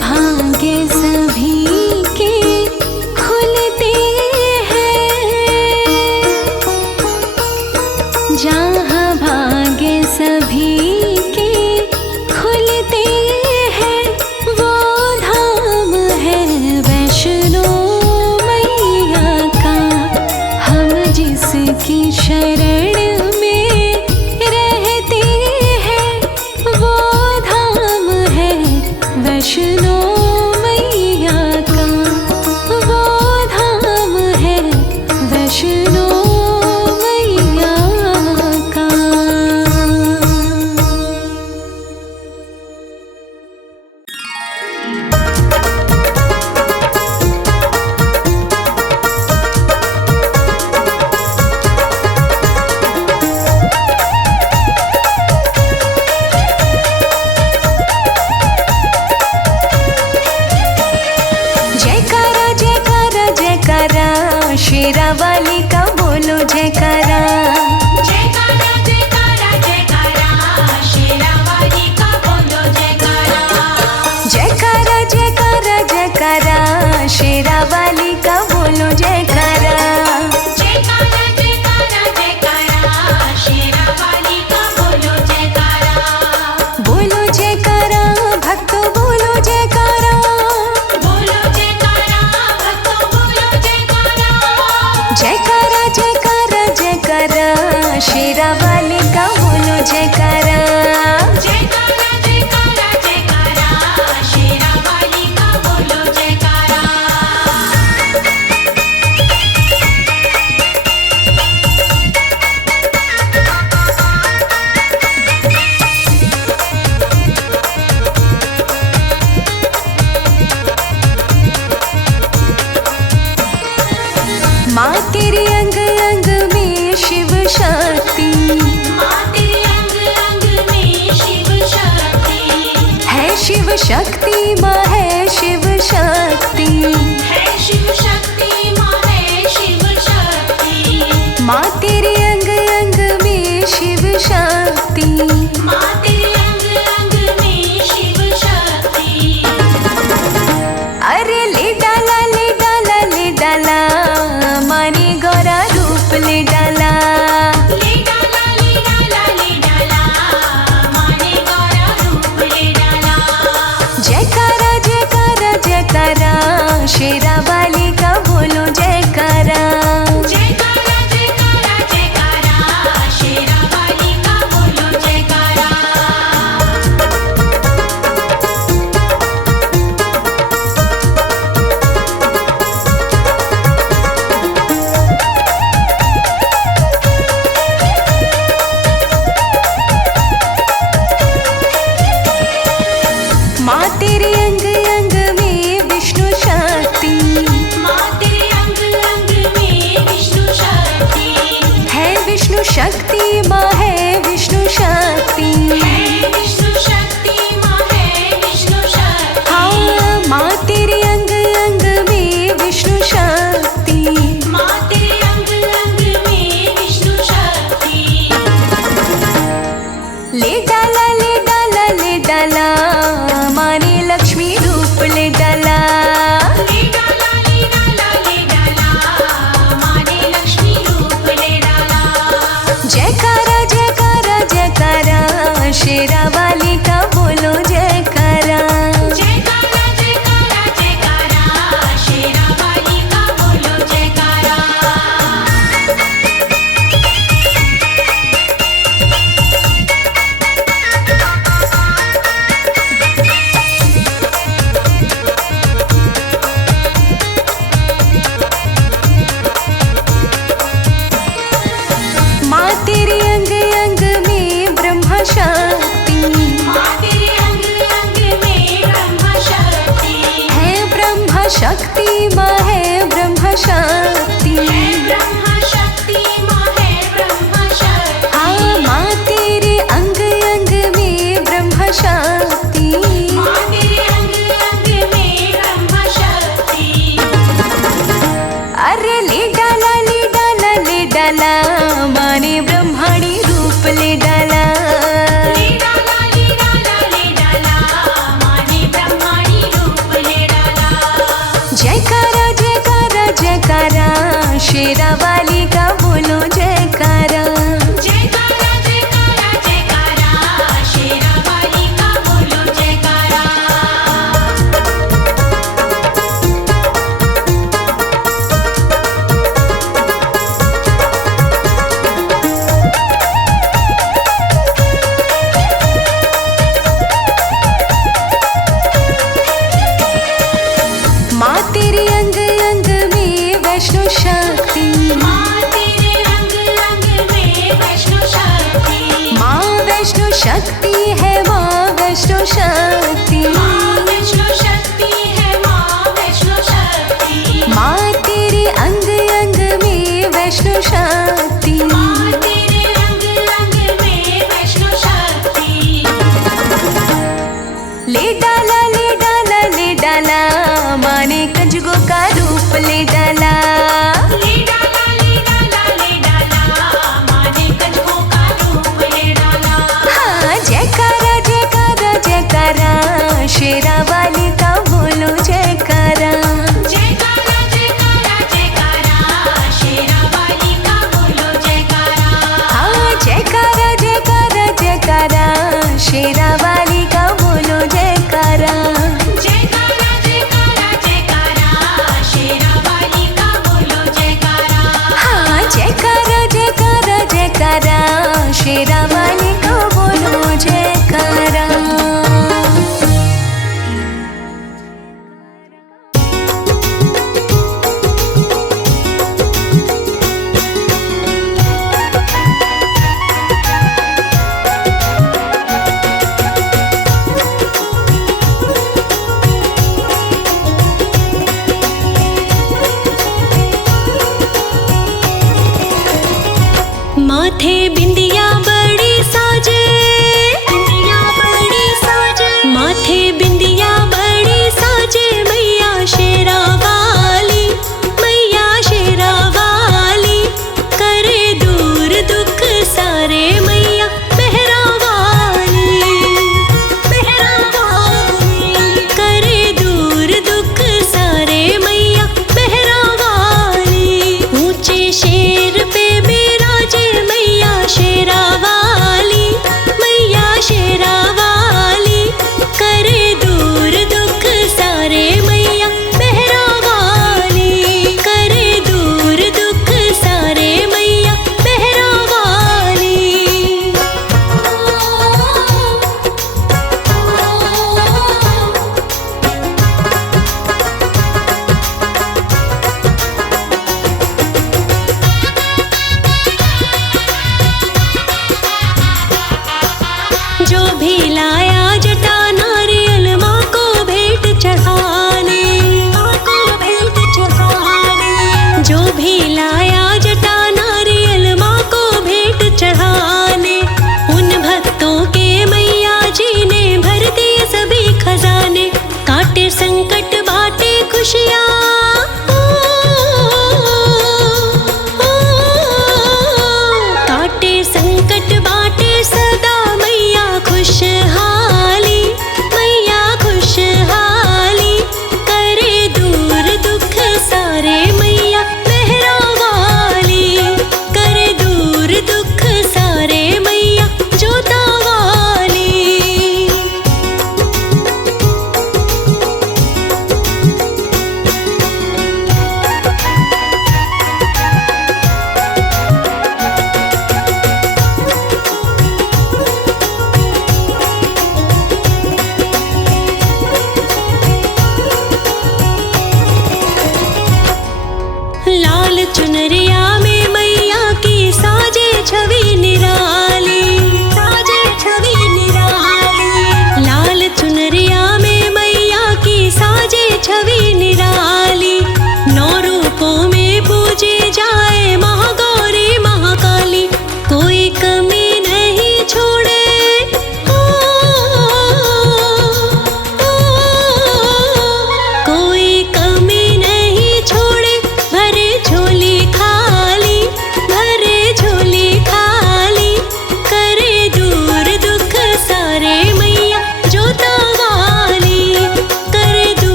भाग्य सभी के खुलते हैं, जहाँ भाग्य सभी के खुलते हैं, वो धाम है वैष्णो मैया का। हम जिसकी शरण में रहते हैं, वो धाम है वैष्णो मैया का, वो धाम है वैष्णो मैया का। जयकारा जयकारा जयकारा, शेरावाली का बोलो जयकारा। जयकारा जयकारा जयकारा, शेरावाली का बोलो जयकारा। जयकारा जयकारा जयकारा, शेरावाली का बोलो जयकारा। जयकारा जयकारा जयकारा, शेरावाली का बोलो जयकारा। बोलो जयकारा भक्तों बोलो जयकारा। बोलो जयकारा भक्तों बोलो जयकारा। जयकारा जयकारा जयकारा, शेरावाली का बोलो जयकारा। जयकारा जयकारा जयकारा, शेरावाली का बोलो जयकारा। माँ तेरे अंग अंग में शिव शक्ति माँ तेरे अंग अंग में शिव शक्ति है, शिव शक्ति माँ है शिव शक्ति। है, शिव शक्ति माँ है शिव शक्ति। माँ तेरे अंग अंग में शिव शक्ति, माँ तेरे अंग अंग में शिव शक्ति। अरे ले डाला माने गौरा रूप ले डाला। ले डाला ले डाला ले डाला, माने गौरा रूप ले डाला। जयकारा जयकारा जयकारा, शेरावाली का बोलो जयकारा। जयकारा जयकारा जयकारा, शेरावाली का बोलो जयकारा। माँ तेरे अंग अंग में विष्णु शक्ति माँ तेरे अंग अंग में विष्णु शक्ति है, विष्णु शक्ति माँ है विष्णु शक्ति। है, विष्णु शक्ति माँ है विष्णु शक्ति। हाँ माँ तेरे अंग अंग में विष्णु शक्ति, माँ तेरे अंग अंग में विष्णु शक्ति। ले डाला माने लक्ष्मी रूप ले डाला। ले डाला ले डाला ले डाला, माने लक्ष्मी रूप ले डाला। जयकारा जयकारा जयकारा, शेरावाली का बोलो जयकारा। जयकारा जयकारा जयकारा, शेरावाली का बोलो जयकारा। माँ तेरे अंग अंग में ब्रह्मा शक्ति माँ तेरे अंग अंग में ब्रह्मा शक्ति है, ब्रह्मा शक्ति माँ है ब्रह्मा शक्ति। है, ब्रह्मा शक्ति माँ है ब्रह्मा शक्ति। हाँ माँ तेरे अंग अंग में ब्रह्मा शक्ति, माँ तेरे अंग अंग में ब्रह्मा शक्ति। अरे ले डाला माने ब्रह्माणी रूप ले डाला। ले डाला ले डाला ले डाला, माने ब्रह्माणी रूप शक्ति है माँ वैष्णो शक्ति, माँ वैष्णो शक्ति है, माँ वैष्णो शक्ति। माँ तेरे अंग अंग में वैष्णो शक्ति, माँ तेरे अंग अंग में वैष्णो शक्ति। ले डाला ले डाला ले डाला, माँ ने कंजगों का रूप ले डाला। ले डाला ले डाला ले डाला, माँ ने कंजकों का रूप ले डाला। हाँ जयकारा जयकारा जयकारा, शेरा वाली का बोलो जयकारा। जयकारा जयकारा जयकारा, शेरा वाली का बोलो जयकारा। हाँ जयकारा जयकारा जयकारा, शेरा वाली का बोलो जयकारा। जयकारा जयकारा जयकारा, शेरा वाली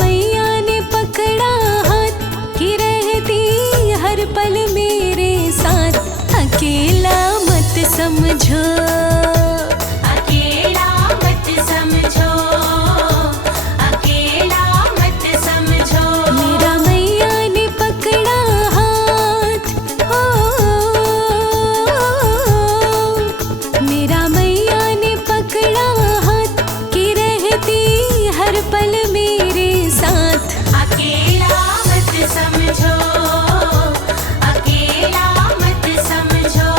मैया ने पकड़ा हाथ कि रहती हर पल मेरे साथ। अकेला मत समझो, अकेला मत समझो, अकेला मत समझो। मेरा मैया ने पकड़ा हाथ, हो मेरा मैया ने पकड़ा हाथ कि रहती हर पल मेरे साथ। अकेला मत समझो, अकेला मत समझो,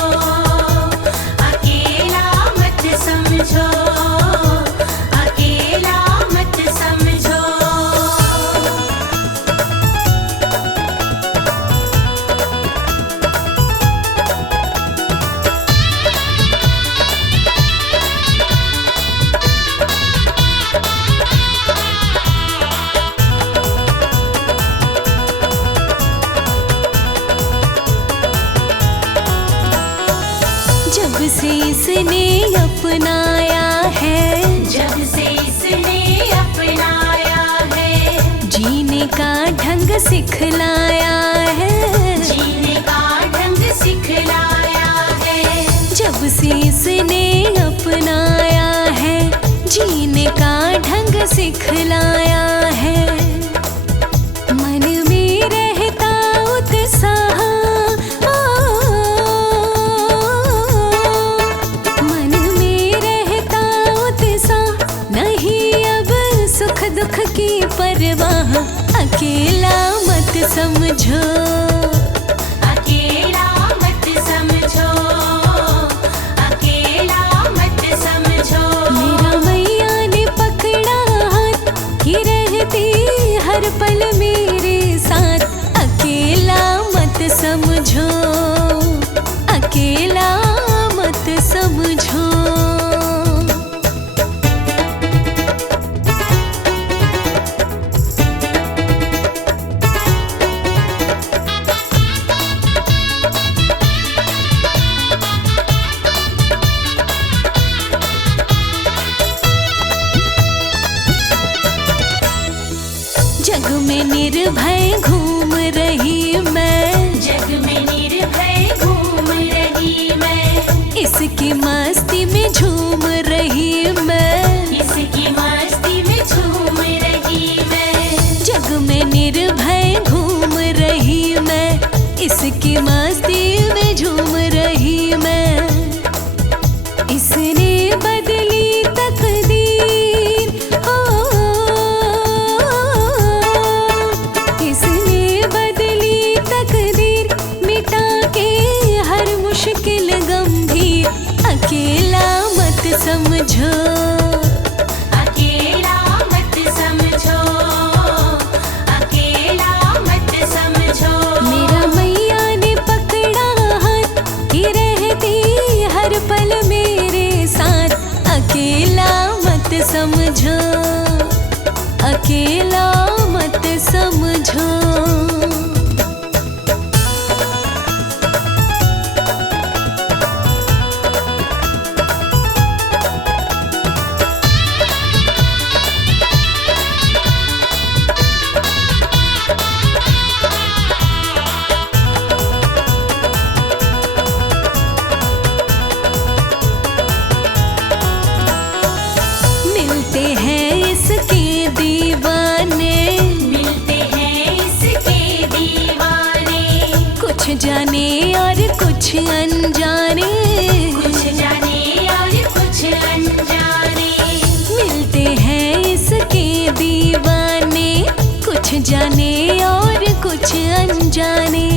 अकेला मत समझो, अकेला मत समझो। जब से इसने अपनाया है, जब से इसने अपनाया है, जीने का ढंग सिखलाया है। जीने का ढंग सिखलाया है। जब से इसने अपनाया है, जीने का ढंग सिखलाया है। मन में रहता उत्साह, मन में रहता उत्साह, नहीं अब सुख दुख की परवाह। अकेला मत समझो, अकेला मत समझो, अकेला मत समझो। मेरा मैया ने पकड़ा हाथ कि रहती हर पल मेरे साथ। अकेला मत समझो, अकेला मत समझो। जग में निर्भय घूम रही मैं, जग में निर्भय घूम रही मैं, इसकी मस्ती में झूम रही मैं। इसकी मस्ती में झूम रही मैं। जग में निर्भय घूम रही मैं, इसकी मस्ती में झूम रही मैं। इसने बदली तकदीर, हो इसने बदली तकदीर, मिटा के हर मुश्किल गंभीर। अकेला मत समझो, अकेला मत समझो, अकेला मत समझो। मेरा मैया ने पकड़ा हाथ कि रहती हर पल मेरे साथ। अकेला मत समझो, अकेला मत समझो। मिलते हैं इसके दीवाने, मिलते हैं इसके दीवाने, कुछ जाने और कुछ अनजाने। कुछ जाने और कुछ अनजाने। मिलते हैं इसके दीवाने, कुछ जाने और कुछ अनजाने।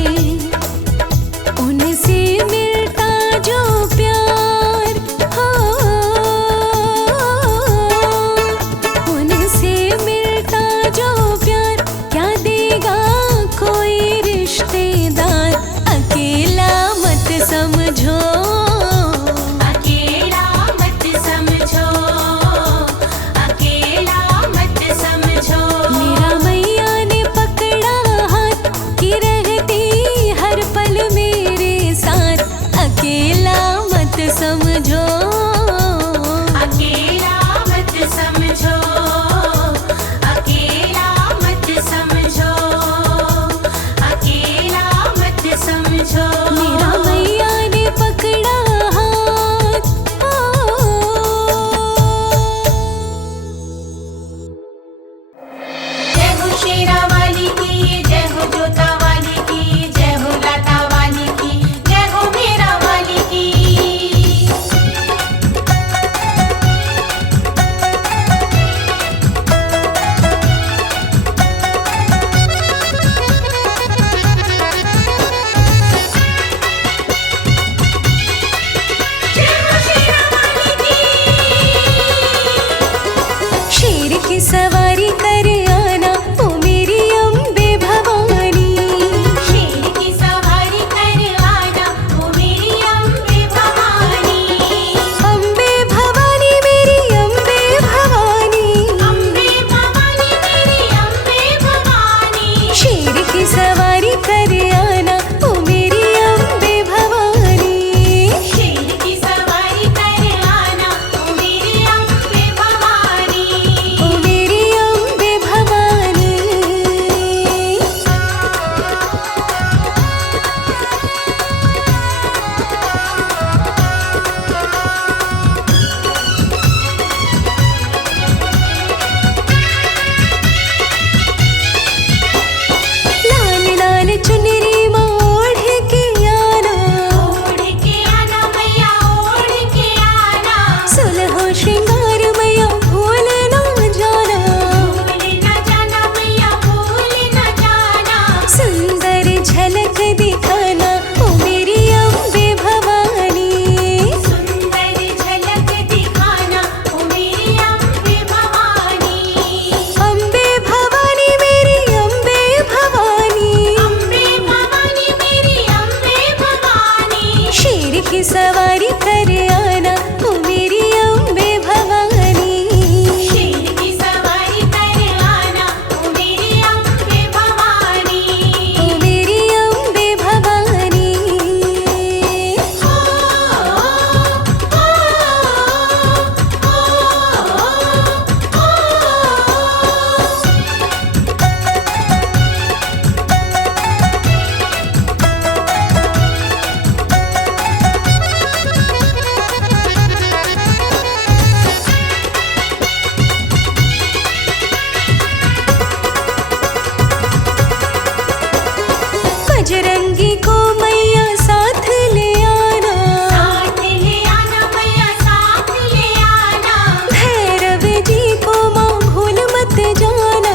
उनसे मिलता जो प्यार, हो उनसे मिलता जो प्यार, क्या देगा कोई रिश्तेदार। अकेला मत समझो, अकेला मत समझो, अकेला मत समझो। मेरा मैया ने पकड़ा हाथ कि रहती हर पल मेरे साथ। को मैया साथ ले आना, साथ ले आना मैया साथ ले आना। भैरव जी को माँ भूल मत जाना,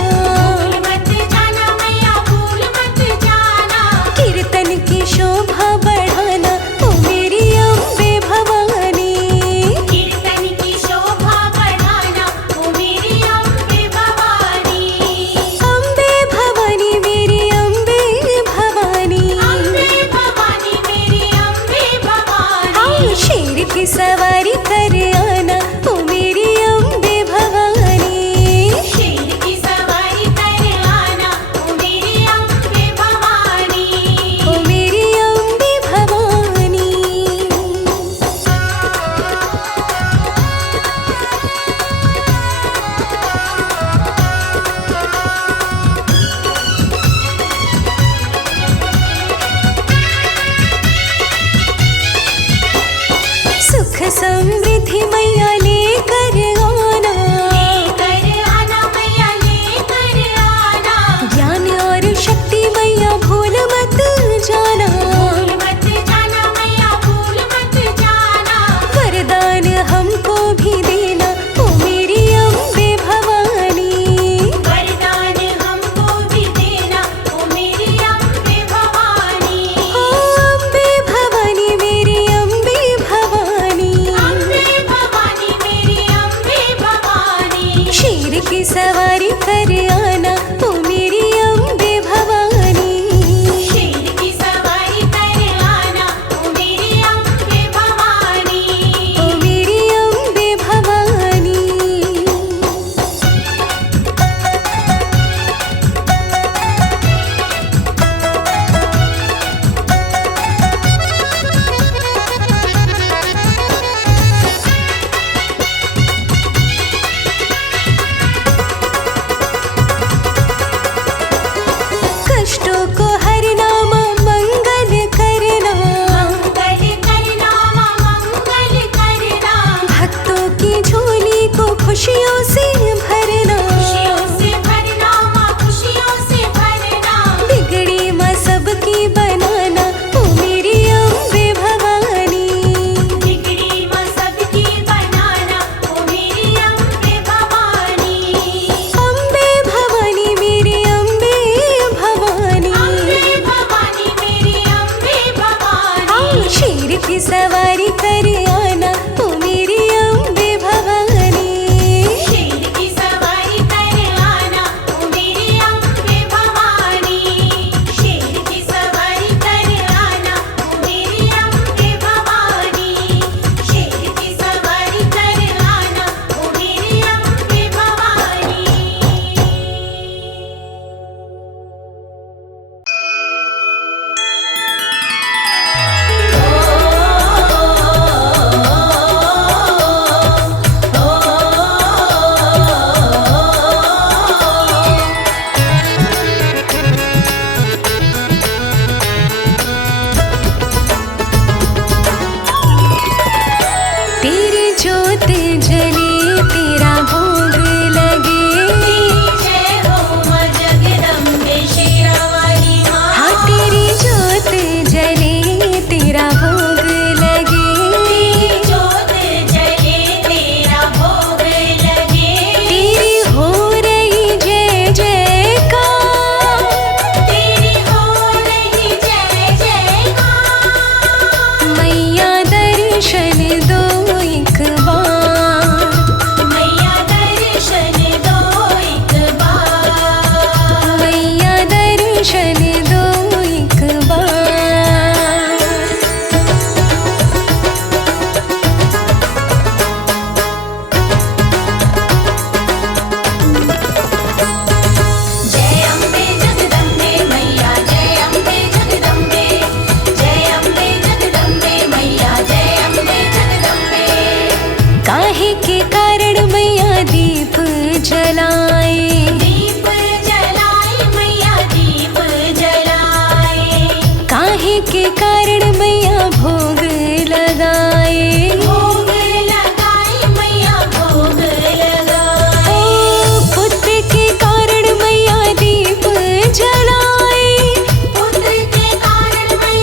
भूल मत जाना मैया भूल मत जाना। कीर्तन की शोभा बढ़ाना ओ मेरी अम्बे भवानी, कीर्तन की शोभा बढ़ाना ओ मेरी अम्बे भवानी। अम्बे भवानी मेरी अम्बे भवानी, अम्बे भवानी मेरी अम्बे भवानी। आओ शेर की सवारी कर आना ओ मेरी अम्बे भवानी, शेर की सवारी कर आना ओ मेरी अम्बे भवानी। ओ मेरी अम्बे भवानी। सुख समृद्धि मैया लेकर आना, लेकर आना मैया लेकर आना। ज्ञान और शक्ति मैया भूल मत जाना, भूल मत जाना मैया भूल मत जाना। वरदान हमको भी देना ओ मेरी अम्बे भवानी, वरदान हमको भी देना ओ मेरी अम्बे भवानी। ओ अम्बे भवानी मेरी अम्बे भवानी, अम्बे भवानी मेरी अम्बे भवानी। शेर की सवारी कर आना ओ मेरी अम्बे भवानी, शेर की सवारी कर आना ओ मेरी अम्बे भवानी। ओ मेरी अम्बे भवानी। कष्टों को हरना माँ मंगल करना, मंगल करना माँ मंगल करना। भक्तों की झोली को खुशियों से भरना, खुशियों से भरना माँ खुशियों से भरना। बिगड़ी माँ सबकी बनाना ओ मेरी अम्बे भवानी, बिगड़ी माँ सबकी बनाना ओ मेरी अम्बे भवानी। अम्बे भवानी मेरी अम्बे भवानी, अम्बे भवानी मेरी अम्बे भवानी। आओ शेर की सवारी कर आना ओ मेरी अम्बे भवानी, शेर की सवारी कर आना ओ मेरी अम्बे भवानी। शेर की सवारी कर आना ओ मेरी अम्बे भवानी। शेर की सवारी कर आना ओ मेरी अम्बे भवानी। तेरी ज्योत जले तेरा भोग लगे, जय हो माँ जगदम्बे शेरावाली माँ। हाँ तेरी ज्योत जले तेरा भोग लगे, ज्योत जले तेरा भोग लगे। तेरी हो रही जय जयकार, तेरी हो रही जय जयकार। मैया दर्शन दो एक बार, मैया दर्शन दो एक बार। मैया दर्शन दो एक बार। जय अम्बे जगदम्बे मैया जय अम्बे जगदम्बे। जय अम्बे जगदम्बे मैया जय अम्बे जगदम्बे। काहे के कारण मैया दीप जलाए, दीप जलाए मैया दीप जलाए। काहे के कारण मैया भोग लगाए, भोग लगाए मैया भोग लगाए। ओ पुत्र के कारण मैया दीप जलाए, पुत्र के कारण मैया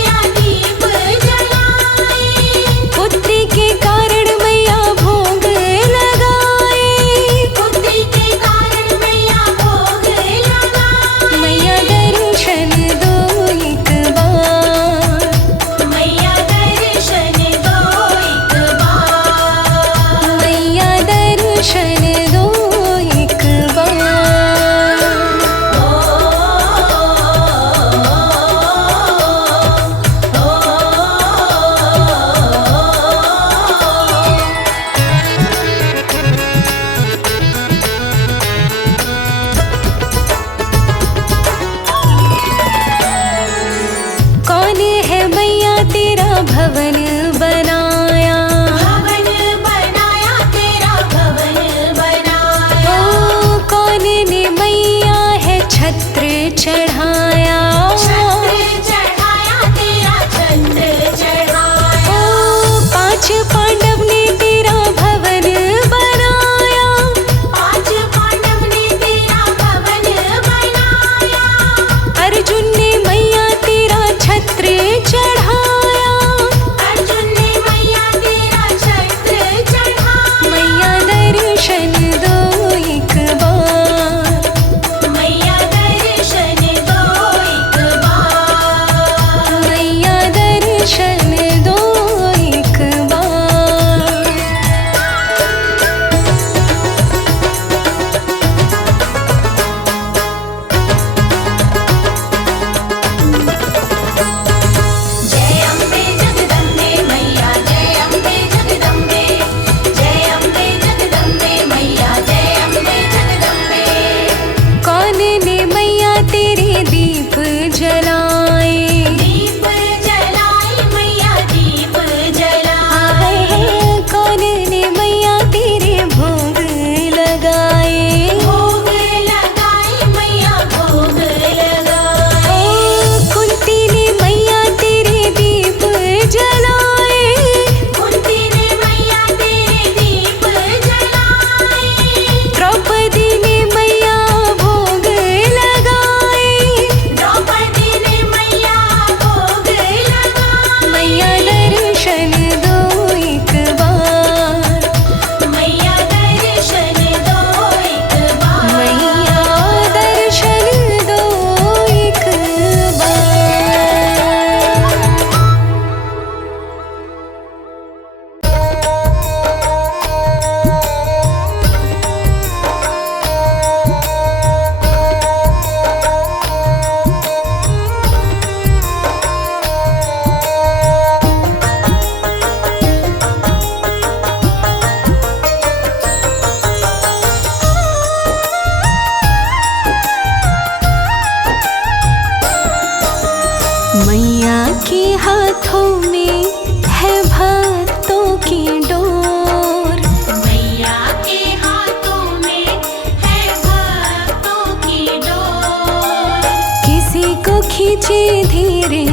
को खींचे धीरे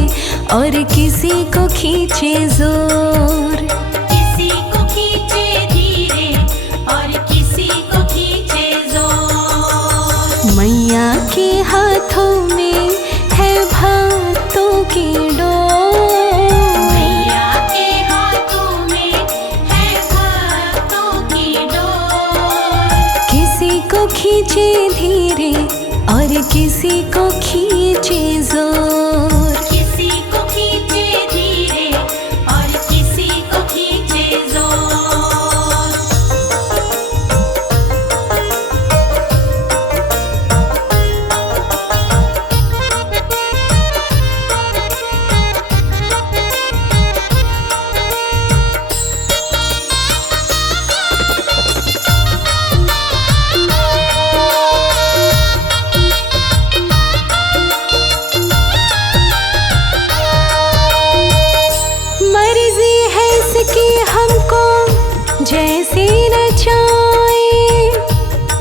और किसी को खींचे जोर। किसी को खींचे धीरे और किसी को खींचे जोर। मैया के हाथों में है भक्तों की डोर। मैया के हाथों में है भक्तों की डोर। किसी को खींचे धीरे और किसी को खींचे जोर। किसी को खींचे धीरे और किसी को खींचे जोर। मर्जी है इसकी हमको जैसे नचाए,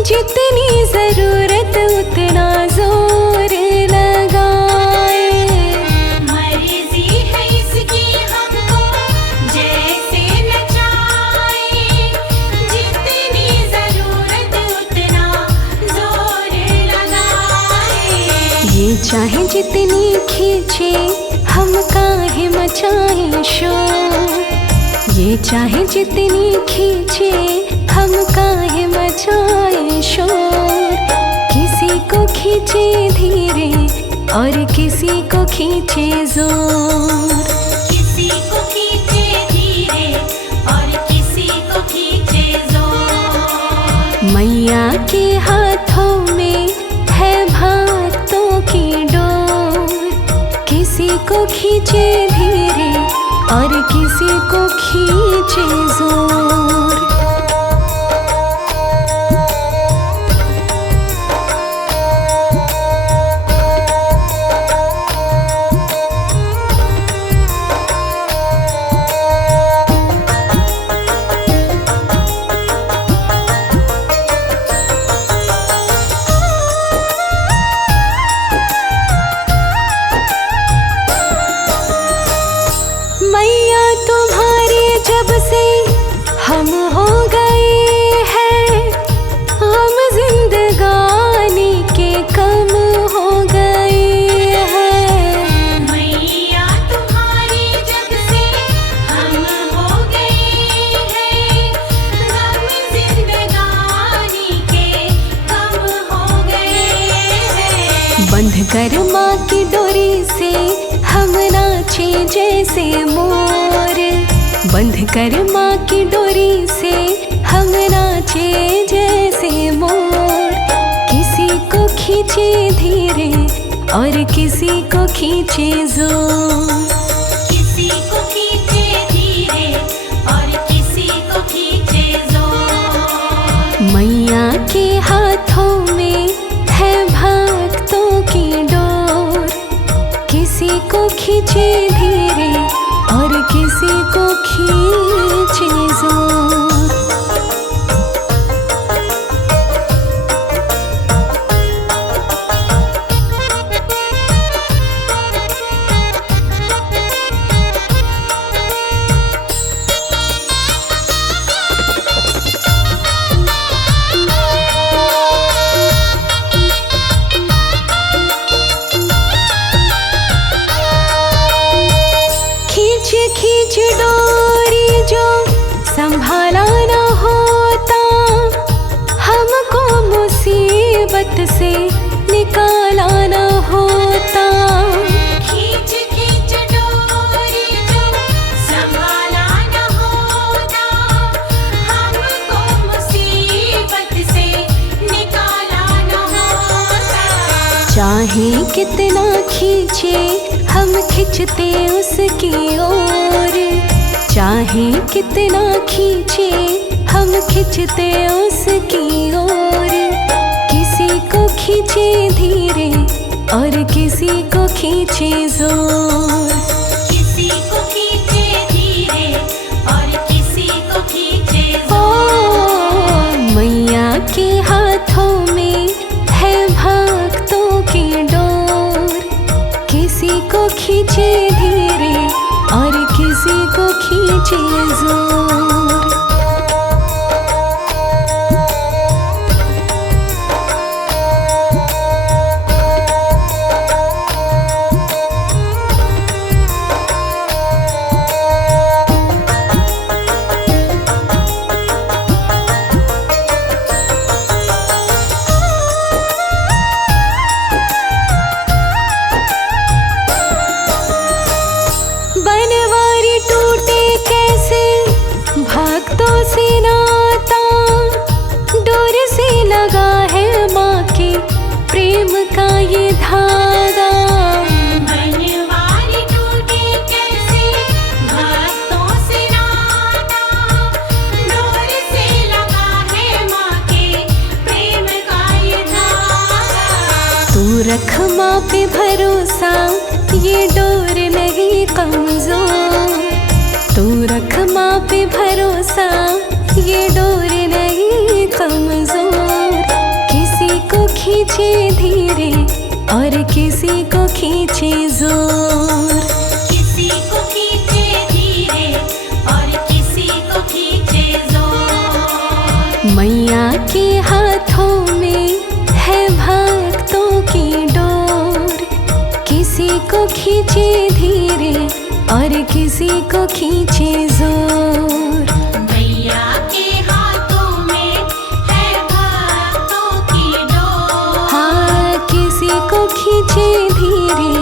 जितनी जरूरत उतना जोर लगाए। मर्जी है इसकी हमको जैसे नचाए, जितनी जरूरत उतना जोर लगाए। ये चाहे जितनी खींचे हम काहे मचाए शोर। ये चाहे जितनी खींचे हम काहे मचाए शोर। किसी को खींचे धीरे और किसी को खींचे जोर। किसी को खींचे धीरे और किसी को खींचे जोर। मैया के हाथों में है भक्तों की डोर। किसी को खींचे धीरे और किसी को खींचे जोर। मैया तुम्हारे जब से हम हो गए हैं, हम जिंदगानी के कम हो गए हैं। मैया तुम्हारी जब से हम हो गए हैं, हम जिंदगानी के कम हो गए हैं। बंध कर माँ की डोरी से हम नाचे जैसे मोर। बंध कर माँ की डोरी से हम नाचे जैसे मोर। किसी को खींचे धीरे और किसी को खींचे जोर। किसी को खींचे धीरे और किसी को खींचे जोर। मैया के हाथों में है भक्तों की डोर। किसी को खींचे धीरे और किसी को खींचे जोर। खींच डोरी जो संभाला न होता, हमको मुसीबत से निकाला न होता। खींच खींच डोरी जो संभाला न होता, हमको मुसीबत से निकाला न होता। चाहे कितना खींचे हम खिंचते उसकी ओर। चाहे कितना खींचे हम खिंचते उसकी ओर। किसी को खींचे धीरे और किसी को खींचे जोर। किसी को खींचे धीरे और किसी को खींचे ओ जोर। मैया के हाथों में है भक्तों की डोर। खींचे धीरे और किसी को खींचे जोर। बनवारी टूटे कैसे भक्तों से नाता, डोर से लगा है माँ के प्रेम का ये धागा। बनवारी टूटे कैसे भक्तों से नाता, डोर से लगा है माँ के प्रेम का ये धागा। तू रख माँ पे भरोसा, ये डोर नहीं कमजोर। तू रख माँ पे भरोसा, ये डोर नहीं कमजोर। किसी को खींचे धीरे और किसी को खींचे जोर। किसी को खींचे धीरे और किसी को खींचे जोर। मैया के हाथों में है भक्तों की डोर। किसी को खींचे धीरे और किसी को खींचे जोर। मैया के हाथों में है भक्तों की डोर। हाँ, किसी को खींचे धीरे